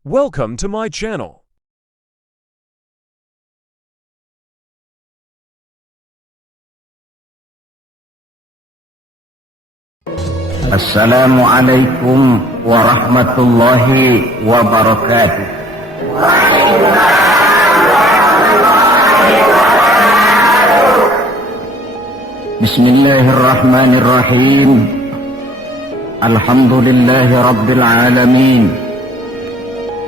Welcome to my channel. Assalamualaikum warahmatullahi wabarakatuh. Bismillahirrahmanirrahim. Alhamdulillahi rabbil alamin.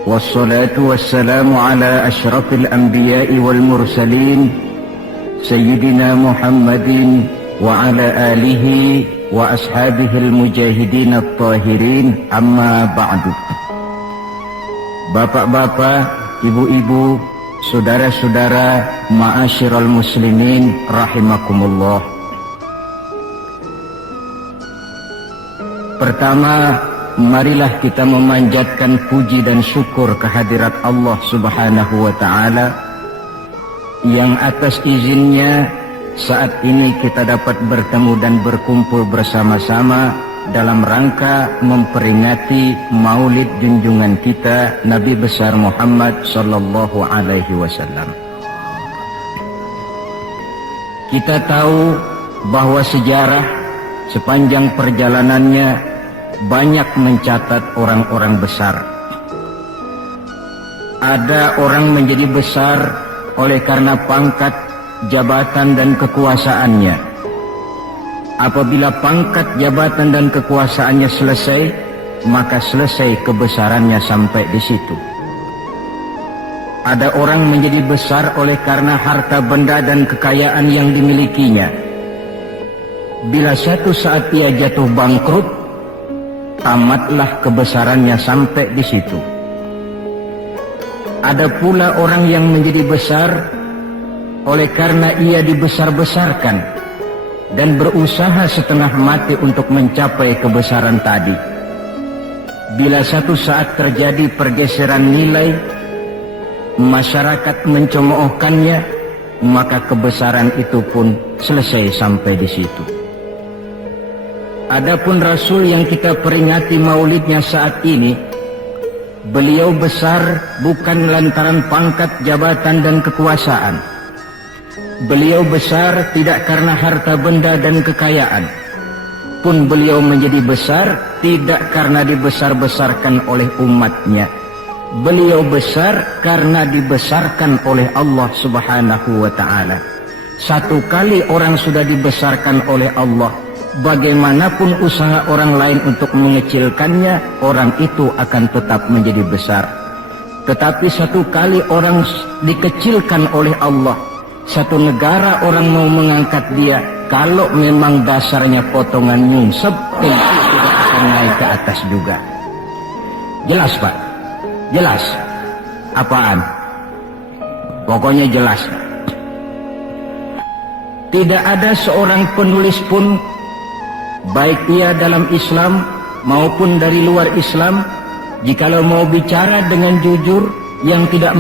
Wassalatu wassalamu ala asyrafil anbiya'i wal mursalin Sayyidina Muhammadin wa ala alihi wa ashabihil mujahidin at-tahirin, amma ba'du. Bapak-bapak, ibu-ibu, saudara-saudara, ma'asyiral muslimin rahimakumullah. Pertama, marilah kita memanjatkan puji dan syukur kehadirat Allah Subhanahu wa ta'ala yang atas izinnya saat ini kita dapat bertemu dan berkumpul bersama-sama dalam rangka memperingati maulid junjungan kita Nabi besar Muhammad sallallahu alaihi wasallam. Kita tahu bahwa sejarah sepanjang perjalanannya banyak mencatat orang-orang besar. Ada orang menjadi besar oleh karena pangkat, jabatan dan kekuasaannya. Apabila pangkat, jabatan dan kekuasaannya selesai, maka selesai kebesarannya sampai di situ. Ada orang menjadi besar oleh karena harta benda dan kekayaan yang dimilikinya. Bila suatu saat ia jatuh bangkrut, tamatlah kebesarannya sampai di situ. Ada pula orang yang menjadi besar oleh karena ia dibesar-besarkan dan berusaha setengah mati untuk mencapai kebesaran tadi. Bila satu saat terjadi pergeseran nilai, masyarakat mencemoohkannya, maka kebesaran itu pun selesai sampai di situ. Adapun Rasul yang kita peringati maulidnya saat ini, beliau besar bukan lantaran pangkat, jabatan dan kekuasaan. Beliau besar tidak karena harta benda dan kekayaan. Pun beliau menjadi besar tidak karena dibesar-besarkan oleh umatnya. Beliau besar karena dibesarkan oleh Allah Subhanahu wa ta'ala. Satu kali orang sudah dibesarkan oleh Allah, bagaimanapun usaha orang lain untuk mengecilkannya, orang itu akan tetap menjadi besar. Tetapi satu kali orang dikecilkan oleh Allah, satu negara orang mau mengangkat dia, kalau memang dasarnya potongan nyungsep, tentu tidak akan naik ke atas juga. Jelas Pak? Jelas? Apaan? Pokoknya jelas. Tidak ada seorang penulis pun, baik ia dalam Islam maupun dari luar Islam, jikalau mau bicara dengan jujur yang tidak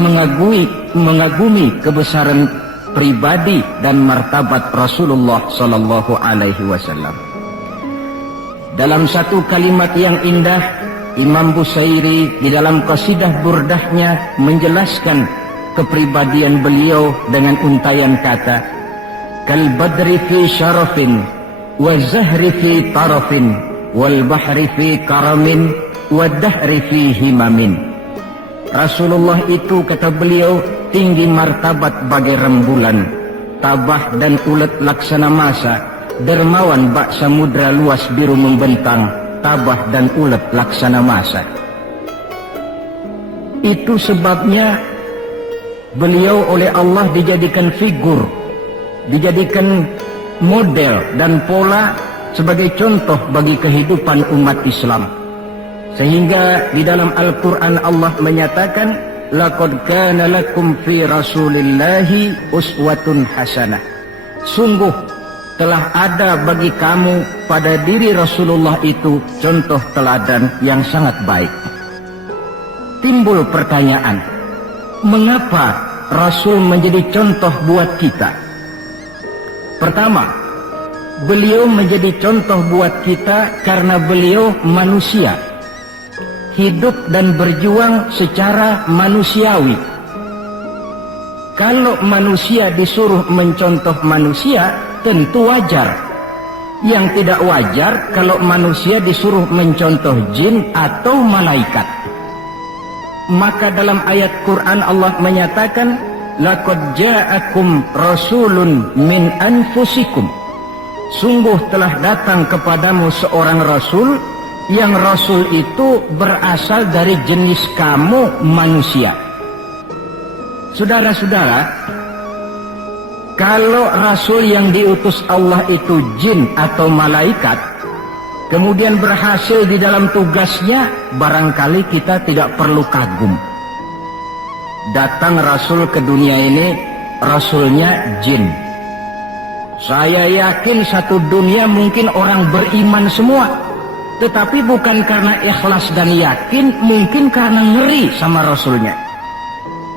mengagumi kebesaran pribadi dan martabat Rasulullah sallallahu alaihi wasallam. Dalam satu kalimat yang indah, Imam Busairi di dalam qasidah burdahnya menjelaskan kepribadian beliau dengan untayan kata, kal badri fi syarafin wa zahri fi tarafin wal bahri fi karamin wa dahri fi himamin. Rasulullah itu, kata beliau, tinggi martabat bagai rembulan, tabah dan ulet laksana masa, dermawan bak samudra luas biru membentang, tabah dan ulet laksana masa. Itu sebabnya beliau oleh Allah dijadikan figur, dijadikan model dan pola sebagai contoh bagi kehidupan umat Islam. Sehingga di dalam Al-Quran Allah menyatakan, laqad kana lakum fi rasulillahi uswatun hasanah. Sungguh telah ada bagi kamu pada diri Rasulullah itu contoh teladan yang sangat baik. Timbul pertanyaan, mengapa Rasul menjadi contoh buat kita? Pertama, beliau menjadi contoh buat kita karena beliau manusia. hidup dan berjuang secara manusiawi. Kalau manusia disuruh mencontoh manusia, tentu wajar. Yang tidak wajar kalau manusia disuruh mencontoh jin atau malaikat. Maka dalam ayat Quran Allah menyatakan, laqad ja'akum rasulun min anfusikum. Sungguh telah datang kepadamu seorang rasul, yang rasul itu berasal dari jenis kamu manusia. Saudara-saudara, kalau rasul yang diutus Allah itu jin atau malaikat, kemudian berhasil di dalam tugasnya, barangkali kita tidak perlu kagum. Datang rasul ke dunia ini, rasulnya jin. Saya yakin satu dunia mungkin orang beriman semua, tetapi bukan karena ikhlas dan yakin, mungkin karena ngeri sama rasulnya.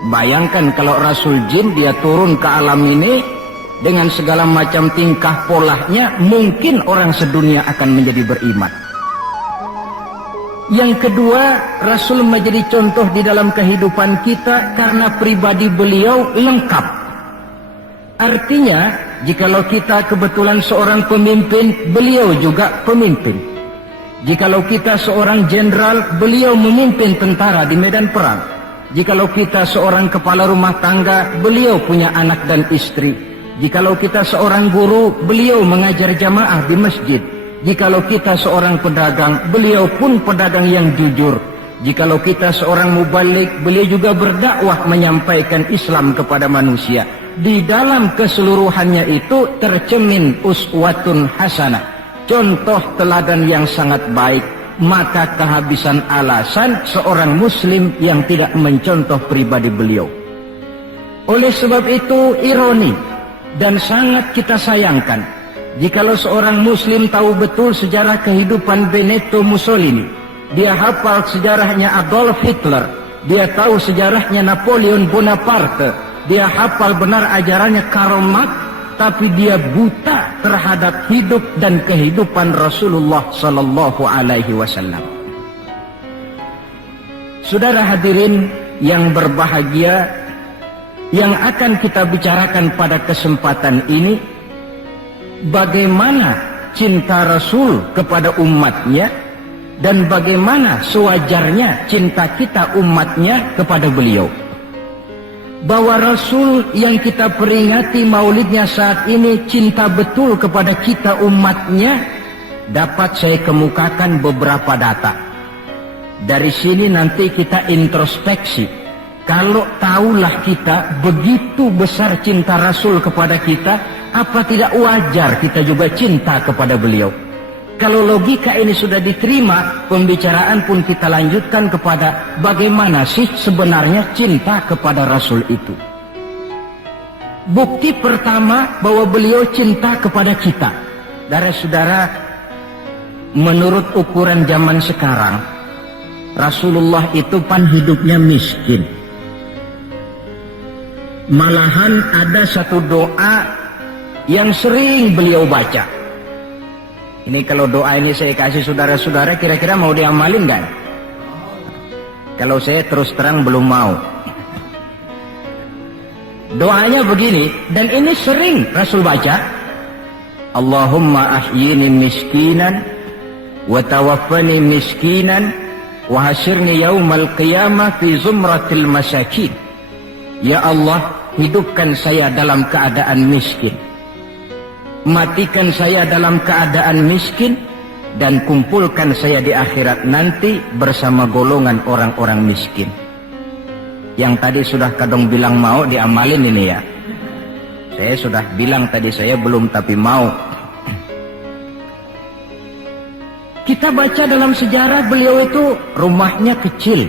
Bayangkan kalau rasul jin dia turun ke alam ini dengan segala macam tingkah polanya, mungkin orang sedunia akan menjadi beriman. Yang kedua, rasul menjadi contoh di dalam kehidupan kita karena pribadi beliau lengkap. Artinya, jikalau kita kebetulan seorang pemimpin, beliau juga pemimpin. Jikalau kita seorang jenderal, beliau memimpin tentara di medan perang. Jikalau kita seorang kepala rumah tangga, beliau punya anak dan istri. Jikalau kita seorang guru, beliau mengajar jamaah di masjid. Jikalau kita seorang pedagang, beliau pun pedagang yang jujur. Jikalau kita seorang mubalik, beliau juga berdakwah menyampaikan Islam kepada manusia. Di dalam keseluruhannya itu tercemin uswatun hasanah, contoh teladan yang sangat baik. Maka kehabisan alasan seorang muslim yang tidak mencontoh pribadi beliau. Oleh sebab itu ironi dan sangat kita sayangkan jikalau seorang muslim tahu betul sejarah kehidupan Benito Mussolini, dia hafal sejarahnya Adolf Hitler, dia tahu sejarahnya Napoleon Bonaparte, dia hafal benar ajarannya Karl Marx, tapi dia buta terhadap hidup dan kehidupan Rasulullah sallallahu alaihi wasallam. Saudara hadirin yang berbahagia, yang akan kita bicarakan pada kesempatan ini, bagaimana cinta Rasul kepada umatnya dan bagaimana sewajarnya cinta kita umatnya kepada beliau. Bahwa Rasul yang kita peringati maulidnya saat ini cinta betul kepada kita umatnya, dapat saya kemukakan beberapa data. Dari sini nanti kita introspeksi. Kalau tahulah kita begitu besar cinta Rasul kepada kita, apa tidak wajar kita juga cinta kepada beliau? Kalau logika ini sudah diterima, pembicaraan pun kita lanjutkan kepada bagaimana sih sebenarnya cinta kepada Rasul itu. Bukti pertama bahwa beliau cinta kepada kita. Saudara-saudara, menurut ukuran zaman sekarang, Rasulullah itu pan hidupnya miskin. Malahan ada satu doa yang sering beliau baca. Ini kalau doa ini saya kasih saudara-saudara, kira-kira mau diamalin nggak? Kalau saya terus terang belum mau. Doanya begini, dan ini sering Rasul baca. Allahumma ahyini miskinan, wa tawaffani miskinan, wa hasyirni yaumal qiyamah fi zumratil masakin. Ya Allah, hidupkan saya dalam keadaan miskin. Matikan saya dalam keadaan miskin dan kumpulkan saya di akhirat nanti bersama golongan orang-orang miskin. Yang tadi sudah kadang bilang mau diamalin ini ya. Saya sudah bilang tadi saya belum tapi mau. Kita baca dalam sejarah beliau itu rumahnya kecil.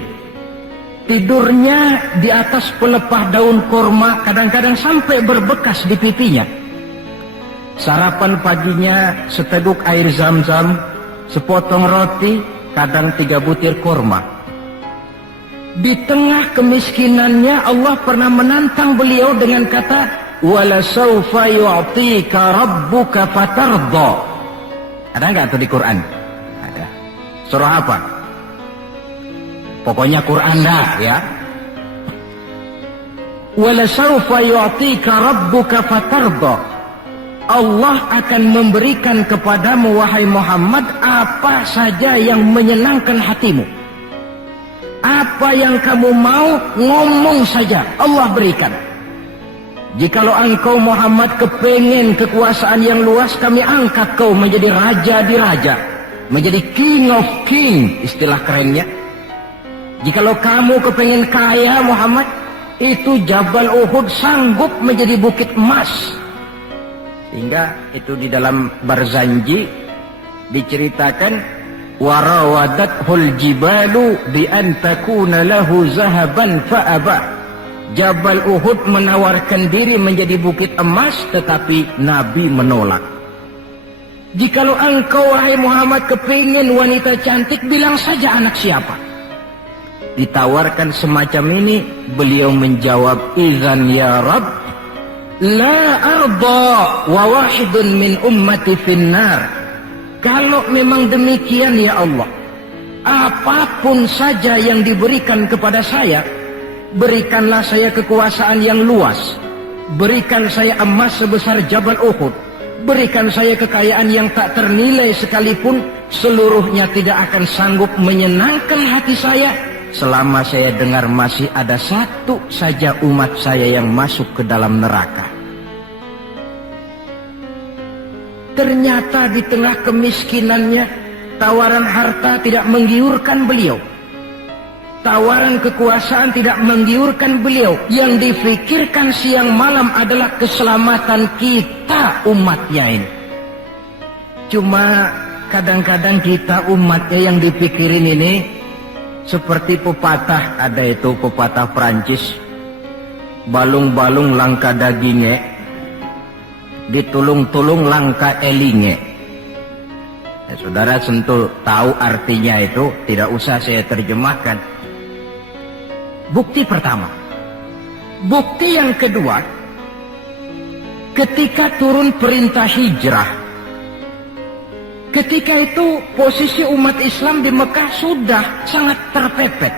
Tidurnya di atas pelepah daun kurma, kadang-kadang sampai berbekas di pipinya. Sarapan paginya seteguk air zam-zam, sepotong roti, kadang 3 butir kurma. Di tengah kemiskinannya Allah pernah menantang beliau dengan kata, "Wala sawfa yu'tika rabbuka fatardha." Ada enggak tuh di Quran? Ada. Surah apa? Pokoknya Quran dah ya. Walasawfa yu'tika rabbuka fatarda. Allah akan memberikan kepadamu wahai Muhammad apa saja yang menyenangkan hatimu. Apa yang kamu mau, ngomong saja, Allah berikan. Jikalau engkau Muhammad kepengen kekuasaan yang luas, kami angkat kau menjadi raja di raja, menjadi king of king, istilah kerennya. Jikalau kamu kepengen kaya Muhammad, itu Jabal Uhud sanggup menjadi bukit emas. Sehingga itu di dalam Barzanji diceritakan warawadathul jibalu bi an takuna lahu zahaban fa'aba. Jabal Uhud menawarkan diri menjadi bukit emas, tetapi Nabi menolak. Jikalau engkau wahai Muhammad kepingin wanita cantik, bilang saja anak siapa. Ditawarkan semacam ini, beliau menjawab, idzan ya Rabb, la arda wa wahidun min ummati finnar. Kalau memang demikian ya Allah, apapun saja yang diberikan kepada saya, berikanlah saya kekuasaan yang luas, berikan saya emas sebesar Jabal Uhud, berikan saya kekayaan yang tak ternilai sekalipun, seluruhnya tidak akan sanggup menyenangkan hati saya selama saya dengar masih ada satu saja umat saya yang masuk ke dalam neraka. Ternyata di tengah kemiskinannya, tawaran harta tidak menggiurkan beliau. Tawaran kekuasaan tidak menggiurkan beliau. Yang difikirkan siang malam adalah keselamatan kita umatnya ini. Cuma kadang-kadang kita umatnya yang dipikirin ini seperti pepatah, ada itu pepatah Prancis, balung-balung langka dagingnya, ditulung-tulung langka elinge. Ya, saudara tentu tahu artinya itu, tidak usah saya terjemahkan. Bukti pertama. Bukti yang kedua, ketika turun perintah hijrah, ketika itu posisi umat Islam di Mekah sudah sangat terpepet.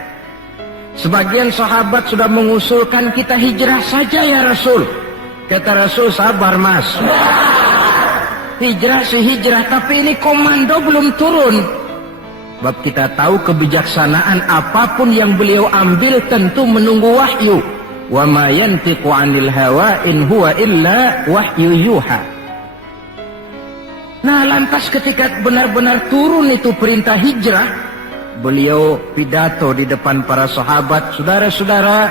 Sebagian sahabat sudah mengusulkan kita hijrah saja ya Rasul. Kata Rasul, sabar mas, hijrah sehijrah, tapi ini komando belum turun. Sebab kita tahu kebijaksanaan apapun yang beliau ambil tentu menunggu wahyu. Wa ma yantiqu 'anil hawa in huwa illa wahyu yuha. Nah, lantas ketika benar-benar turun itu perintah hijrah, beliau pidato di depan para sahabat, saudara-saudara,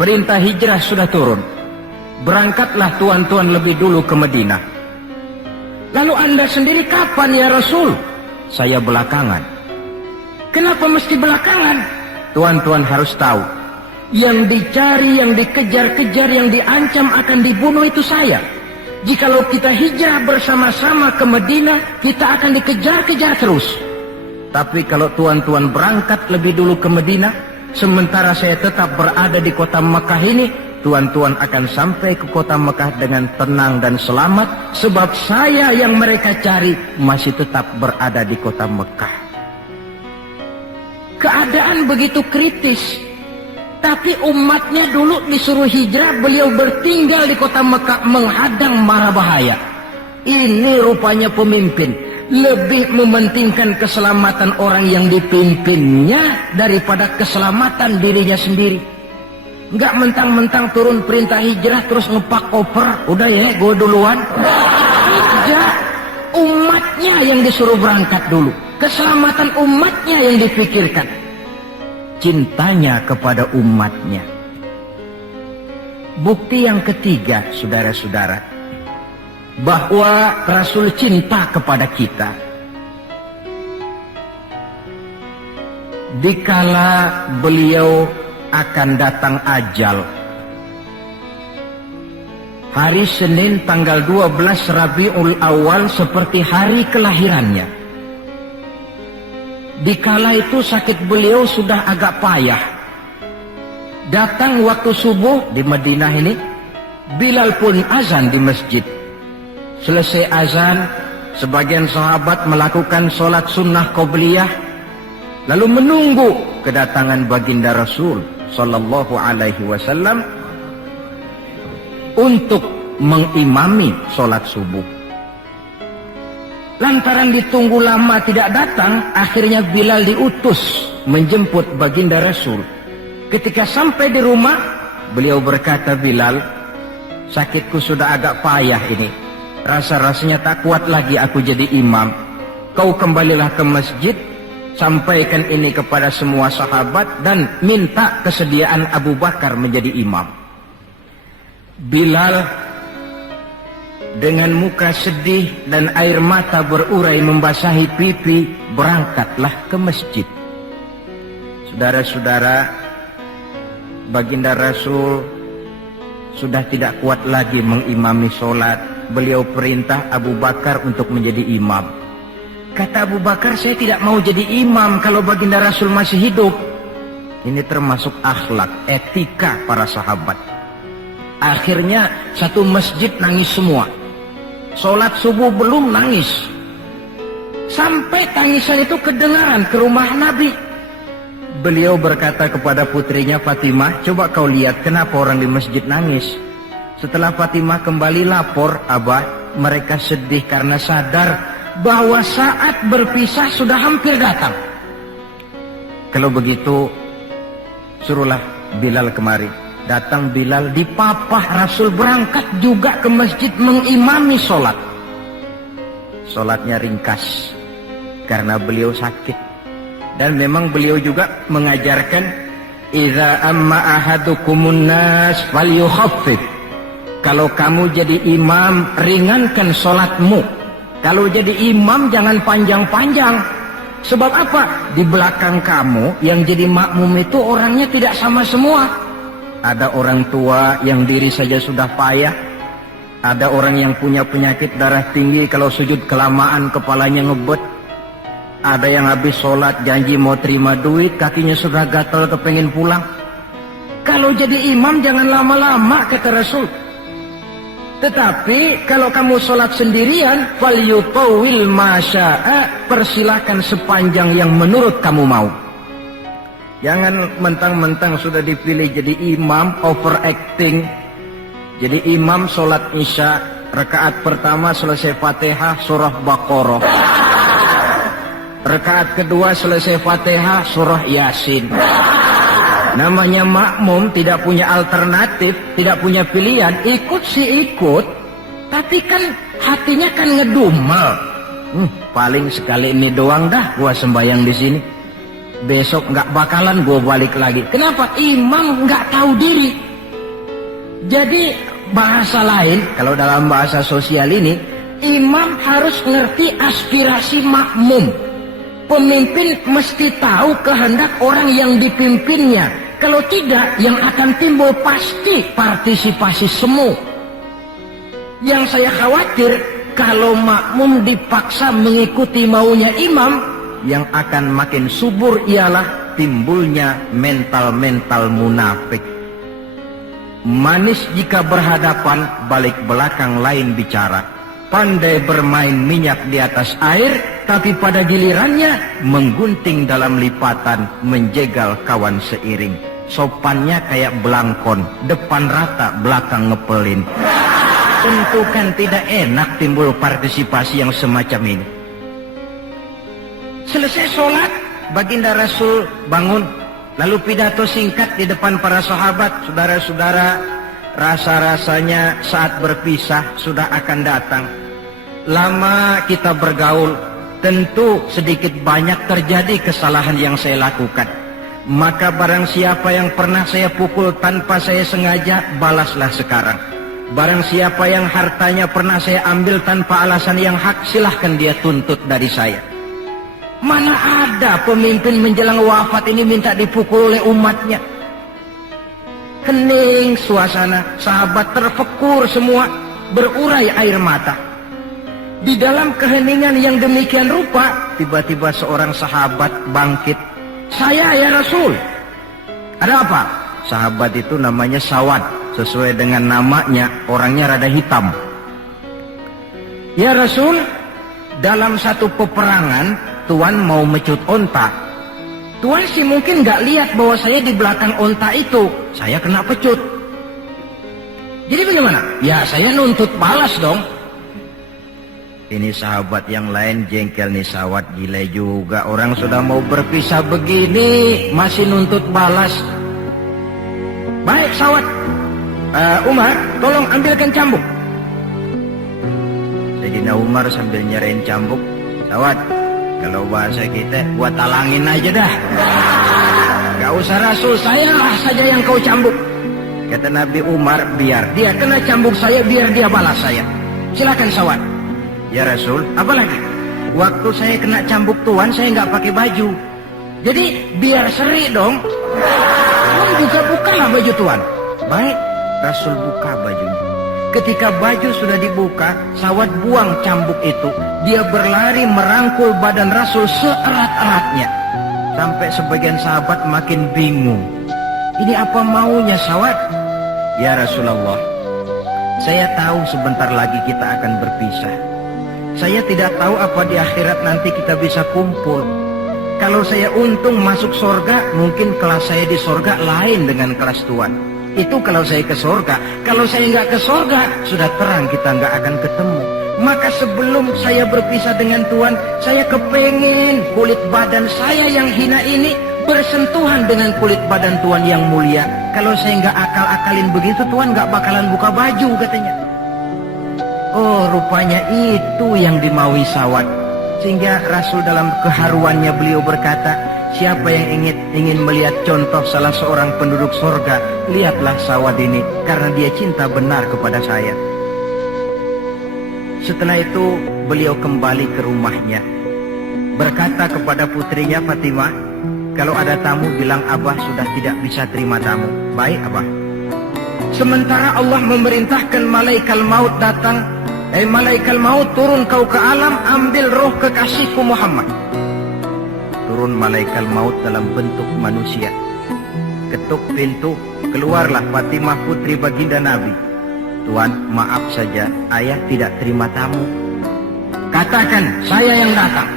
perintah hijrah sudah turun. Berangkatlah tuan-tuan lebih dulu ke Madinah. Lalu anda sendiri kapan ya Rasul? Saya belakangan. Kenapa mesti belakangan? Tuan-tuan harus tahu, yang dicari, yang dikejar-kejar, yang diancam akan dibunuh itu saya. Jikalau kita hijrah bersama-sama ke Madinah, kita akan dikejar-kejar terus. Tapi kalau tuan-tuan berangkat lebih dulu ke Madinah, sementara saya tetap berada di kota Mekah ini, tuan-tuan akan sampai ke kota Mekah dengan tenang dan selamat, sebab saya yang mereka cari masih tetap berada di kota Mekah. Keadaan begitu kritis, tapi umatnya dulu disuruh hijrah, beliau bertinggal di kota Mekah menghadang mara bahaya. Ini rupanya pemimpin lebih mementingkan keselamatan orang yang dipimpinnya daripada keselamatan dirinya sendiri. Enggak mentang-mentang turun perintah hijrah terus ngepak koper, udah ya gue duluan. Tidak, umatnya yang disuruh berangkat dulu, keselamatan umatnya yang dipikirkan, cintanya kepada umatnya. Bukti yang ketiga, saudara-saudara, bahwa Rasul cinta kepada kita. Dikala beliau akan datang ajal, hari Senin tanggal 12 Rabiul Awal seperti hari kelahirannya. Dikala itu sakit beliau sudah agak payah. Datang waktu subuh di Madinah ini, Bilal pun azan di masjid. Selesai azan, sebagian sahabat melakukan sholat sunnah qobliyah, lalu menunggu kedatangan baginda Rasul sallallahu alaihi wasallam untuk mengimami sholat subuh. Lantaran ditunggu lama tidak datang, akhirnya Bilal diutus menjemput baginda Rasul. Ketika sampai di rumah, beliau berkata, Bilal, sakitku sudah agak payah ini. Rasa-rasanya tak kuat lagi aku jadi imam. Kau kembalilah ke masjid, sampaikan ini kepada semua sahabat dan minta kesediaan Abu Bakar menjadi imam. Bilal dengan muka sedih dan air mata berurai membasahi pipi, berangkatlah ke masjid. Saudara-saudara, baginda Rasul sudah tidak kuat lagi mengimami sholat. Beliau perintah Abu Bakar untuk menjadi imam. Kata Abu Bakar, saya tidak mau jadi imam kalau baginda Rasul masih hidup. Ini termasuk akhlak, etika para sahabat. Akhirnya satu masjid nangis semua. Sholat subuh belum nangis. Sampai tangisan itu kedengaran ke rumah Nabi. Beliau berkata kepada putrinya Fatimah, coba kau lihat kenapa orang di masjid nangis. Setelah Fatimah kembali lapor, Abah, mereka sedih karena sadar bahwa saat berpisah sudah hampir datang. Kalau begitu, suruhlah Bilal kemari. Datang Bilal, dipapah Rasul berangkat juga ke masjid mengimami sholat. Sholatnya ringkas karena beliau sakit. Dan memang beliau juga mengajarkan, idza amma ahadukumun nas falyukhaffif. Kalau kamu jadi imam, ringankan sholatmu. Kalau jadi imam jangan panjang-panjang. Sebab apa? Di belakang kamu yang jadi makmum itu orangnya tidak sama semua. Ada orang tua yang diri saja sudah payah. Ada orang yang punya penyakit darah tinggi, kalau sujud kelamaan kepalanya ngebet. Ada yang habis sholat janji mau terima duit, kakinya sudah gatal kepengen pulang. Kalau jadi imam jangan lama-lama, kata Rasul. Tetapi kalau kamu sholat sendirian, falyutawil masya'a, persilahkan sepanjang yang menurut kamu mau. Jangan mentang-mentang sudah dipilih jadi imam, overacting. Jadi imam sholat isya, rakaat pertama selesai Fatihah surah Baqarah. Rakaat kedua selesai Fatihah surah Yasin. Namanya makmum, tidak punya alternatif, tidak punya pilihan. Ikut sih ikut, tapi kan hatinya kan ngedumel. Paling sekali ini doang dah gua sembahyang di sini. Besok nggak bakalan gue balik lagi. Kenapa? Imam nggak tahu diri. Jadi bahasa lain, kalau dalam bahasa sosial ini, imam harus ngerti aspirasi makmum. Pemimpin mesti tahu kehendak orang yang dipimpinnya. Kalau tidak, yang akan timbul pasti partisipasi semu. Yang saya khawatir, kalau makmum dipaksa mengikuti maunya imam, yang akan makin subur ialah timbulnya mental-mental munafik. Manis jika berhadapan, balik belakang lain bicara. Pandai bermain minyak di atas air, tapi pada gilirannya menggunting dalam lipatan, menjegal kawan seiring. Sopannya kayak belangkon, depan rata, belakang ngepelin. Tentu kan tidak enak timbul partisipasi yang semacam ini. Selesai sholat, baginda Rasul bangun, lalu pidato singkat di depan para sahabat. Saudara-saudara, rasa-rasanya saat berpisah sudah akan datang. Lama kita bergaul, tentu sedikit banyak terjadi kesalahan yang saya lakukan. Maka barang siapa yang pernah saya pukul tanpa saya sengaja, balaslah sekarang. Barang siapa yang hartanya pernah saya ambil tanpa alasan yang hak, silahkan dia tuntut dari saya. Mana ada pemimpin menjelang wafat ini minta dipukul oleh umatnya. Hening suasana, sahabat terfekur semua, berurai air mata. Di dalam keheningan yang demikian rupa, tiba-tiba seorang sahabat bangkit. Saya ya Rasul. Ada apa? Sahabat itu namanya Sawad, sesuai dengan namanya, orangnya rada hitam. Ya Rasul, dalam satu peperangan Tuan mau mecut onta. Tuan sih mungkin nggak lihat bahwa saya di belakang onta itu. Saya kena pecut. Jadi bagaimana? Ya saya nuntut balas dong. Ini sahabat yang lain jengkel nih, Sawat gila juga. Orang sudah mau berpisah begini masih nuntut balas. Baik Sawat, Umar tolong ambilkan cambuk. Sayyidina Umar sambil nyerahin cambuk. Sawat, kalau bahasa kita gua talangin aja dah. Gak usah Rasul, saya lah saja yang kau cambuk. Kata Nabi Umar, biar dia kena cambuk saya, biar dia balas saya. Silakan Sawat. Ya Rasul, apalagi? Waktu saya kena cambuk Tuan, saya nggak pakai baju. Jadi biar seri dong. Tuan juga bukalah baju Tuan. Baik, Rasul buka bajunya. Ketika baju sudah dibuka, Sawat buang cambuk itu. Dia berlari merangkul badan Rasul seerat-eratnya. Sampai sebagian sahabat makin bingung. Ini apa maunya Sawat? Ya Rasulullah, saya tahu sebentar lagi kita akan berpisah. Saya tidak tahu apa di akhirat nanti kita bisa kumpul. Kalau saya untung masuk surga, mungkin kelas saya di surga lain dengan kelas Tuan. Itu kalau saya ke surga. Kalau saya nggak ke surga, sudah terang kita nggak akan ketemu. Maka sebelum saya berpisah dengan Tuan, saya kepengen kulit badan saya yang hina ini bersentuhan dengan kulit badan Tuan yang mulia. Kalau saya nggak akal-akalin begitu, Tuan nggak bakalan buka baju katanya. Oh, rupanya itu yang dimaui Sawat. Sehingga Rasul dalam keharuannya beliau berkata, siapa yang ingin melihat contoh salah seorang penduduk surga, lihatlah Sawat ini, karena dia cinta benar kepada saya. Setelah itu beliau kembali ke rumahnya, berkata kepada putrinya Fatimah, kalau ada tamu bilang Abah sudah tidak bisa terima tamu. Baik Abah. Sementara Allah memerintahkan malaikat maut datang. Malaikat maut turun kau ke alam, ambil roh kekasihku Muhammad. Turun malaikat maut dalam bentuk manusia. Ketuk pintu, keluarlah Fatimah putri baginda Nabi. Tuan, maaf saja, ayah tidak terima tamu. Katakan, saya yang datang.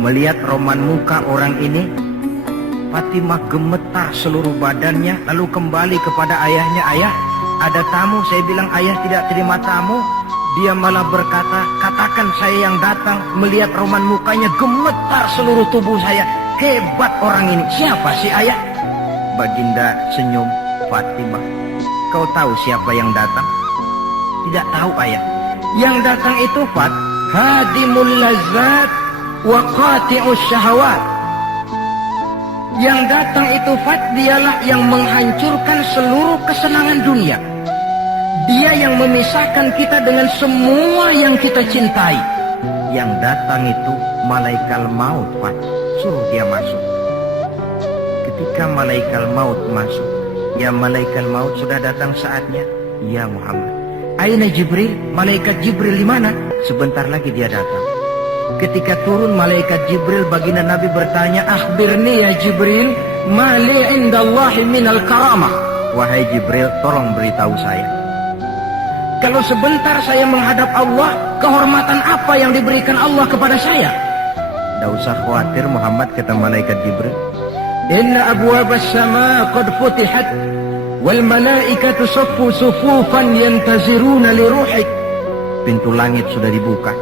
Melihat roman muka orang ini, Fatimah gemetar seluruh badannya, lalu kembali kepada ayahnya. Ayah, ada tamu. Saya bilang ayah tidak terima tamu. Dia malah berkata, katakan saya yang datang. Melihat roman mukanya, gemetar seluruh tubuh saya. Hebat orang ini. Siapa sih ayah? Baginda senyum. Fatimah, kau tahu siapa yang datang? Tidak tahu ayah. Yang datang itu Fat, hadimul lazat wa qati'us syahawat. Yang datang itu Fat, dialah yang menghancurkan seluruh kesenangan dunia. Dia yang memisahkan kita dengan semua yang kita cintai. Yang datang itu malaikat maut Fat. Suruh dia masuk. Ketika malaikat maut masuk, ya malaikat maut sudah datang saatnya. Ya Muhammad, aina Jibril? Malaikat Jibril di mana? Sebentar lagi dia datang. Ketika turun malaikat Jibril, baginda Nabi bertanya, akhbirni ya Jibril, ma li indallahi minal karamah. Wahai Jibril, tolong beritahu saya, kalau sebentar saya menghadap Allah, kehormatan apa yang diberikan Allah kepada saya? Tidak usah khawatir Muhammad, kata malaikat Jibril. Inna abwabas sama qad futihat wal malaikatu saffu sufufan yantaziruna li ruhik. Pintu langit sudah dibuka.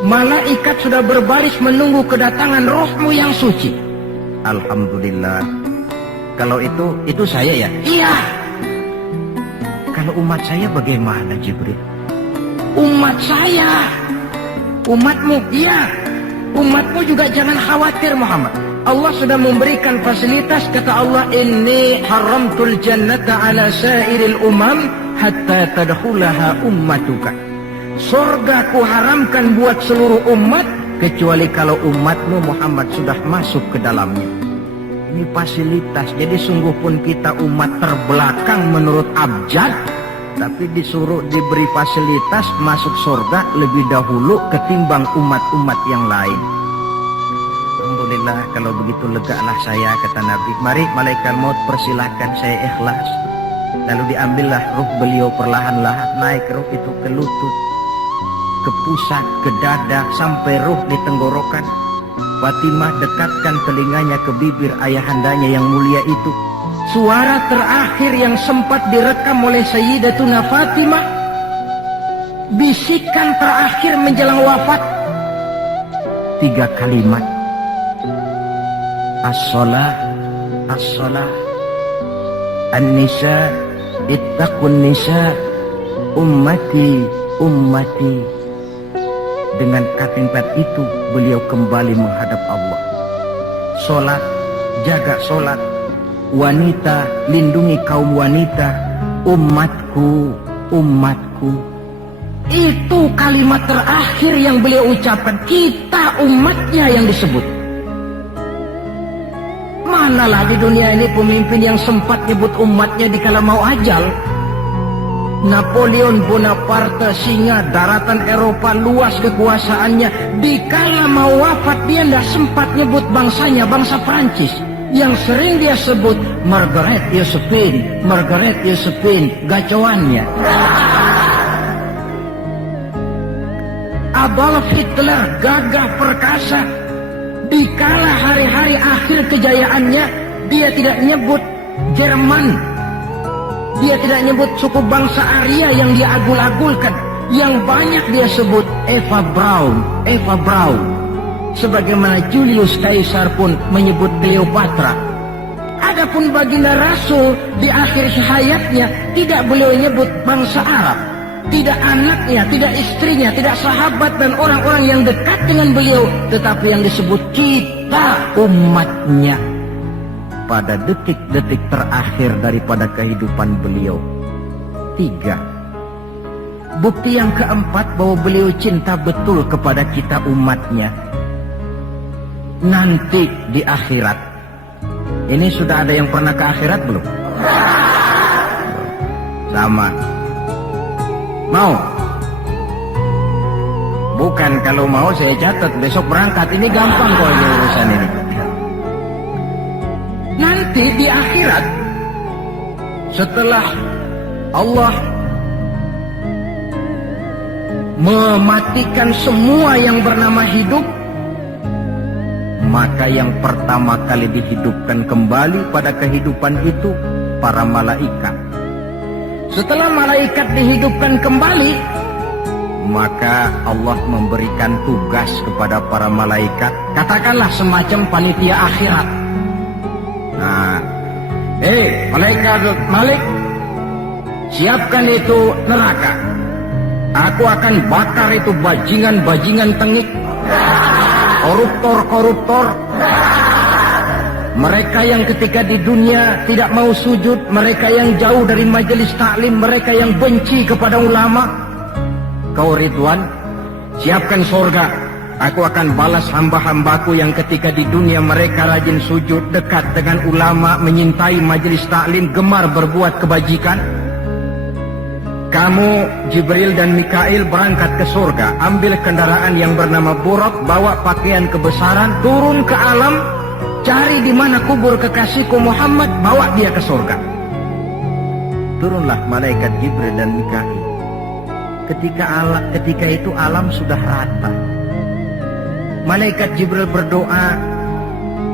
Malaikat sudah berbaris menunggu kedatangan rohmu yang suci. Alhamdulillah. Kalau itu saya ya? Iya. Kalau umat saya bagaimana Jibril? Umat saya. Umatmu? Iya. Umatmu juga jangan khawatir Muhammad. Allah sudah memberikan fasilitas. Kata Allah, inni haramtul jannata ala sairil umam hatta tadkhulaha ummatuka. Surga ku haramkan buat seluruh umat, kecuali kalau umatmu Muhammad sudah masuk ke dalamnya. Ini fasilitas. Jadi sungguh pun kita umat terbelakang menurut abjad, tapi disuruh diberi fasilitas masuk surga lebih dahulu ketimbang umat-umat yang lain. Alhamdulillah, kalau begitu legalah saya, kata Nabi. Mari malaikat maut persilahkan, saya ikhlas. Lalu diambillah ruh beliau perlahan-lahan, naik ruh itu ke lutut, ke pusat, ke dada, sampai ruh di tenggorokan. Fatimah dekatkan telinganya ke bibir ayahandanya yang mulia itu. Suara terakhir yang sempat direkam oleh Sayyidatuna Fatimah, bisikan terakhir menjelang wafat, 3 kalimat. As-shalah, as-shalah, an-nisa, ittaqun nisa, ummati, ummati. Dengan kalimat itu beliau kembali menghadap Allah. Solat, jaga solat. Wanita, lindungi kaum wanita. Umatku, umatku. Itu kalimat terakhir yang beliau ucapkan. Kita umatnya yang disebut. Manalah di dunia ini pemimpin yang sempat nyebut umatnya dikala mau ajal. Napoleon Bonaparte, singa daratan Eropa, luas kekuasaannya. Dikala mau wafat dia tidak sempat nyebut bangsanya, bangsa Prancis. Yang sering dia sebut Margaret Josephine, Margaret Josephine, gacoannya. Adolf Hitler, gagah perkasa. Dikala hari-hari akhir kejayaannya, dia tidak nyebut Jerman. Dia tidak nyebut suku bangsa Arya yang dia agul-agulkan. Yang banyak dia sebut Eva Braun, Eva Braun. Sebagaimana Julius Caesar pun menyebut Cleopatra. Adapun baginda Rasul di akhir hayatnya tidak beliau nyebut bangsa Arab. Tidak anaknya, tidak istrinya, tidak sahabat dan orang-orang yang dekat dengan beliau. Tetapi yang disebut kita umatnya. Pada detik-detik terakhir daripada kehidupan beliau. 3. Bukti yang keempat bahwa beliau cinta betul kepada kita umatnya. Nanti di akhirat. Ini sudah ada yang pernah ke akhirat belum? Sama. Mau? Bukan, kalau mau saya catat besok berangkat. Ini gampang kok ini urusan ini. Nanti di akhirat, setelah Allah mematikan semua yang bernama hidup, maka yang pertama kali dihidupkan kembali pada kehidupan itu para malaikat. Setelah malaikat dihidupkan kembali, maka Allah memberikan tugas kepada para malaikat, katakanlah semacam panitia akhirat. Nah, malaikat Malik, siapkan itu neraka. Aku akan bakar itu bajingan-bajingan tengik, koruptor-koruptor, mereka yang ketika di dunia tidak mau sujud, mereka yang jauh dari majelis taklim, mereka yang benci kepada ulama. Kau Ridwan, siapkan surga. Aku akan balas hamba-hambaku yang ketika di dunia mereka rajin sujud, dekat dengan ulama, menyintai majelis taklim, gemar berbuat kebajikan. Kamu, Jibril dan Mikail berangkat ke surga, ambil kendaraan yang bernama Buraq, bawa pakaian kebesaran, turun ke alam, cari di mana kubur kekasihku Muhammad, bawa dia ke surga. Turunlah malaikat Jibril dan Mikail. Ketika itu alam sudah rata. Malaikat Jibril berdoa,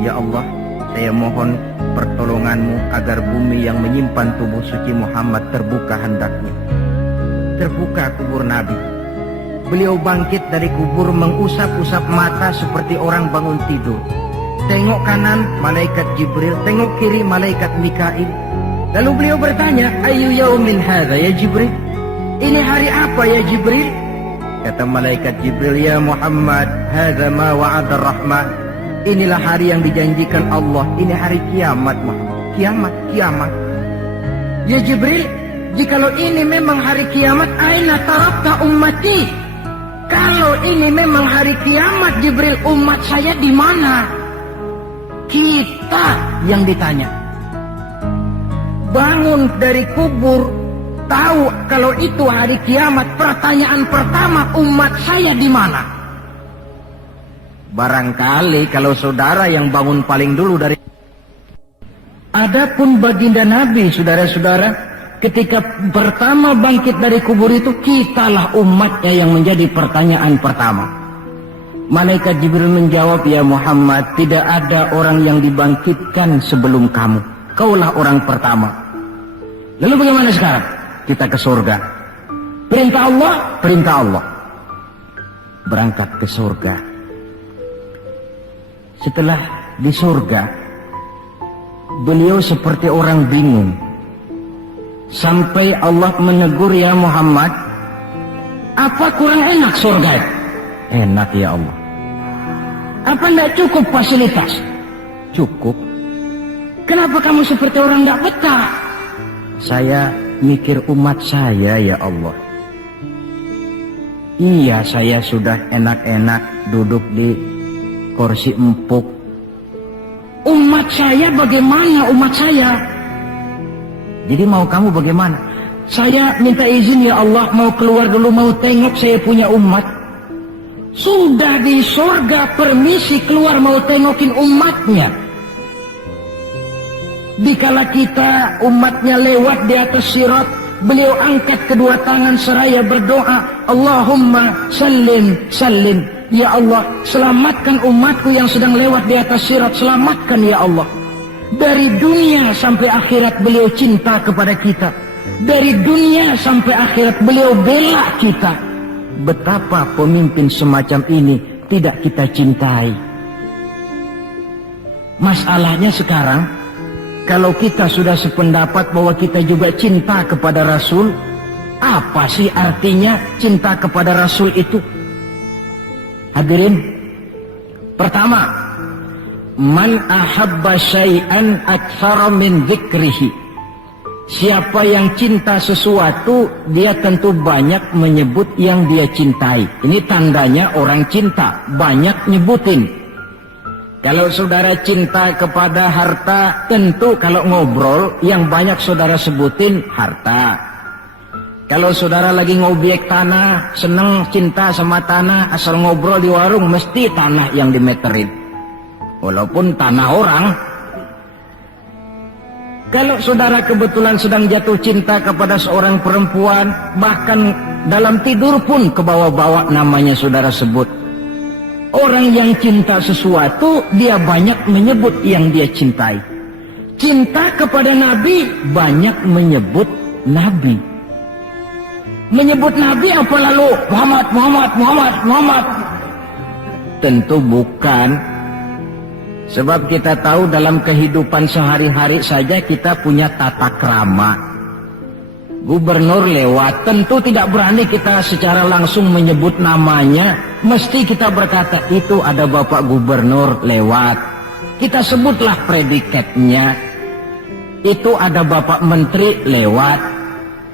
ya Allah, saya mohon pertolonganmu agar bumi yang menyimpan tubuh suci Muhammad terbuka hendaknya. Terbuka kubur Nabi. Beliau bangkit dari kubur mengusap-usap mata seperti orang bangun tidur. Tengok kanan malaikat Jibril, tengok kiri malaikat Mikail. Lalu beliau bertanya, ayu yaumin hadza ya Jibril? Ini hari apa ya Jibril? Kata malaikat Jibril, ya Muhammad, hadza ma wa'ada Rahman. Inilah hari yang dijanjikan Allah. Ini hari kiamat, Muhammad. Kiamat. Ya Jibril, jikalau ini memang hari kiamat, aina tarakta ummati? Kalau ini memang hari kiamat, Jibril, umat saya di mana? Kita yang ditanya. Bangun dari kubur, tahu kalau itu hari kiamat, pertanyaan pertama, umat saya di mana? Barangkali kalau saudara yang bangun paling dulu dari... Adapun baginda Nabi, saudara-saudara, ketika pertama bangkit dari kubur itu, kitalah umatnya yang menjadi pertanyaan pertama. Malaikat Jibril menjawab, ya Muhammad, tidak ada orang yang dibangkitkan sebelum kamu. Kaulah orang pertama. Lalu bagaimana sekarang? Kita ke surga. Perintah Allah, perintah Allah. Berangkat ke surga. Setelah di surga, beliau seperti orang bingung. Sampai Allah menegur, ya Muhammad, apa kurang enak surga? Enak ya Allah. Apa tidak cukup fasilitas? Cukup. Kenapa kamu seperti orang tidak betah? Saya mikir umat saya ya Allah. Iya, saya sudah enak-enak duduk di kursi empuk. Umat saya bagaimana umat saya? Jadi mau kamu bagaimana? Saya minta izin ya Allah, mau keluar dulu, mau tengok saya punya umat. Sudah di surga, permisi keluar mau tengokin umatnya. Dikala kita umatnya lewat di atas sirat, beliau angkat kedua tangan seraya berdoa, Allahumma sallim sallim. Ya Allah, selamatkan umatku yang sedang lewat di atas sirat, selamatkan ya Allah. Dari dunia sampai akhirat beliau cinta kepada kita. Dari dunia sampai akhirat beliau bela kita. Betapa pemimpin semacam ini tidak kita cintai. Masalahnya sekarang, kalau kita sudah sependapat bahwa kita juga cinta kepada Rasul, apa sih artinya cinta kepada Rasul itu? Hadirin, pertama, man ahabba syai'an aktsara min dzikrihi. Siapa yang cinta sesuatu, dia tentu banyak menyebut yang dia cintai. Ini tandanya orang cinta, banyak nyebutin. Kalau saudara cinta kepada harta, tentu kalau ngobrol yang banyak saudara sebutin harta. Kalau saudara lagi ngobjek tanah, seneng cinta sama tanah, asal ngobrol di warung mesti tanah yang dimeterin. Walaupun tanah orang. Kalau saudara kebetulan sedang jatuh cinta kepada seorang perempuan, bahkan dalam tidur pun kebawa-bawa namanya saudara sebut. Orang yang cinta sesuatu, dia banyak menyebut yang dia cintai. Cinta kepada Nabi, banyak menyebut Nabi. Menyebut Nabi apa lalu? Muhammad, Muhammad, Muhammad, Muhammad. Tentu bukan. Sebab kita tahu dalam kehidupan sehari-hari saja kita punya tata krama. Gubernur lewat, tentu tidak berani kita secara langsung menyebut namanya. Mesti kita berkata, itu ada Bapak Gubernur lewat. Kita sebutlah predikatnya. Itu ada Bapak Menteri lewat.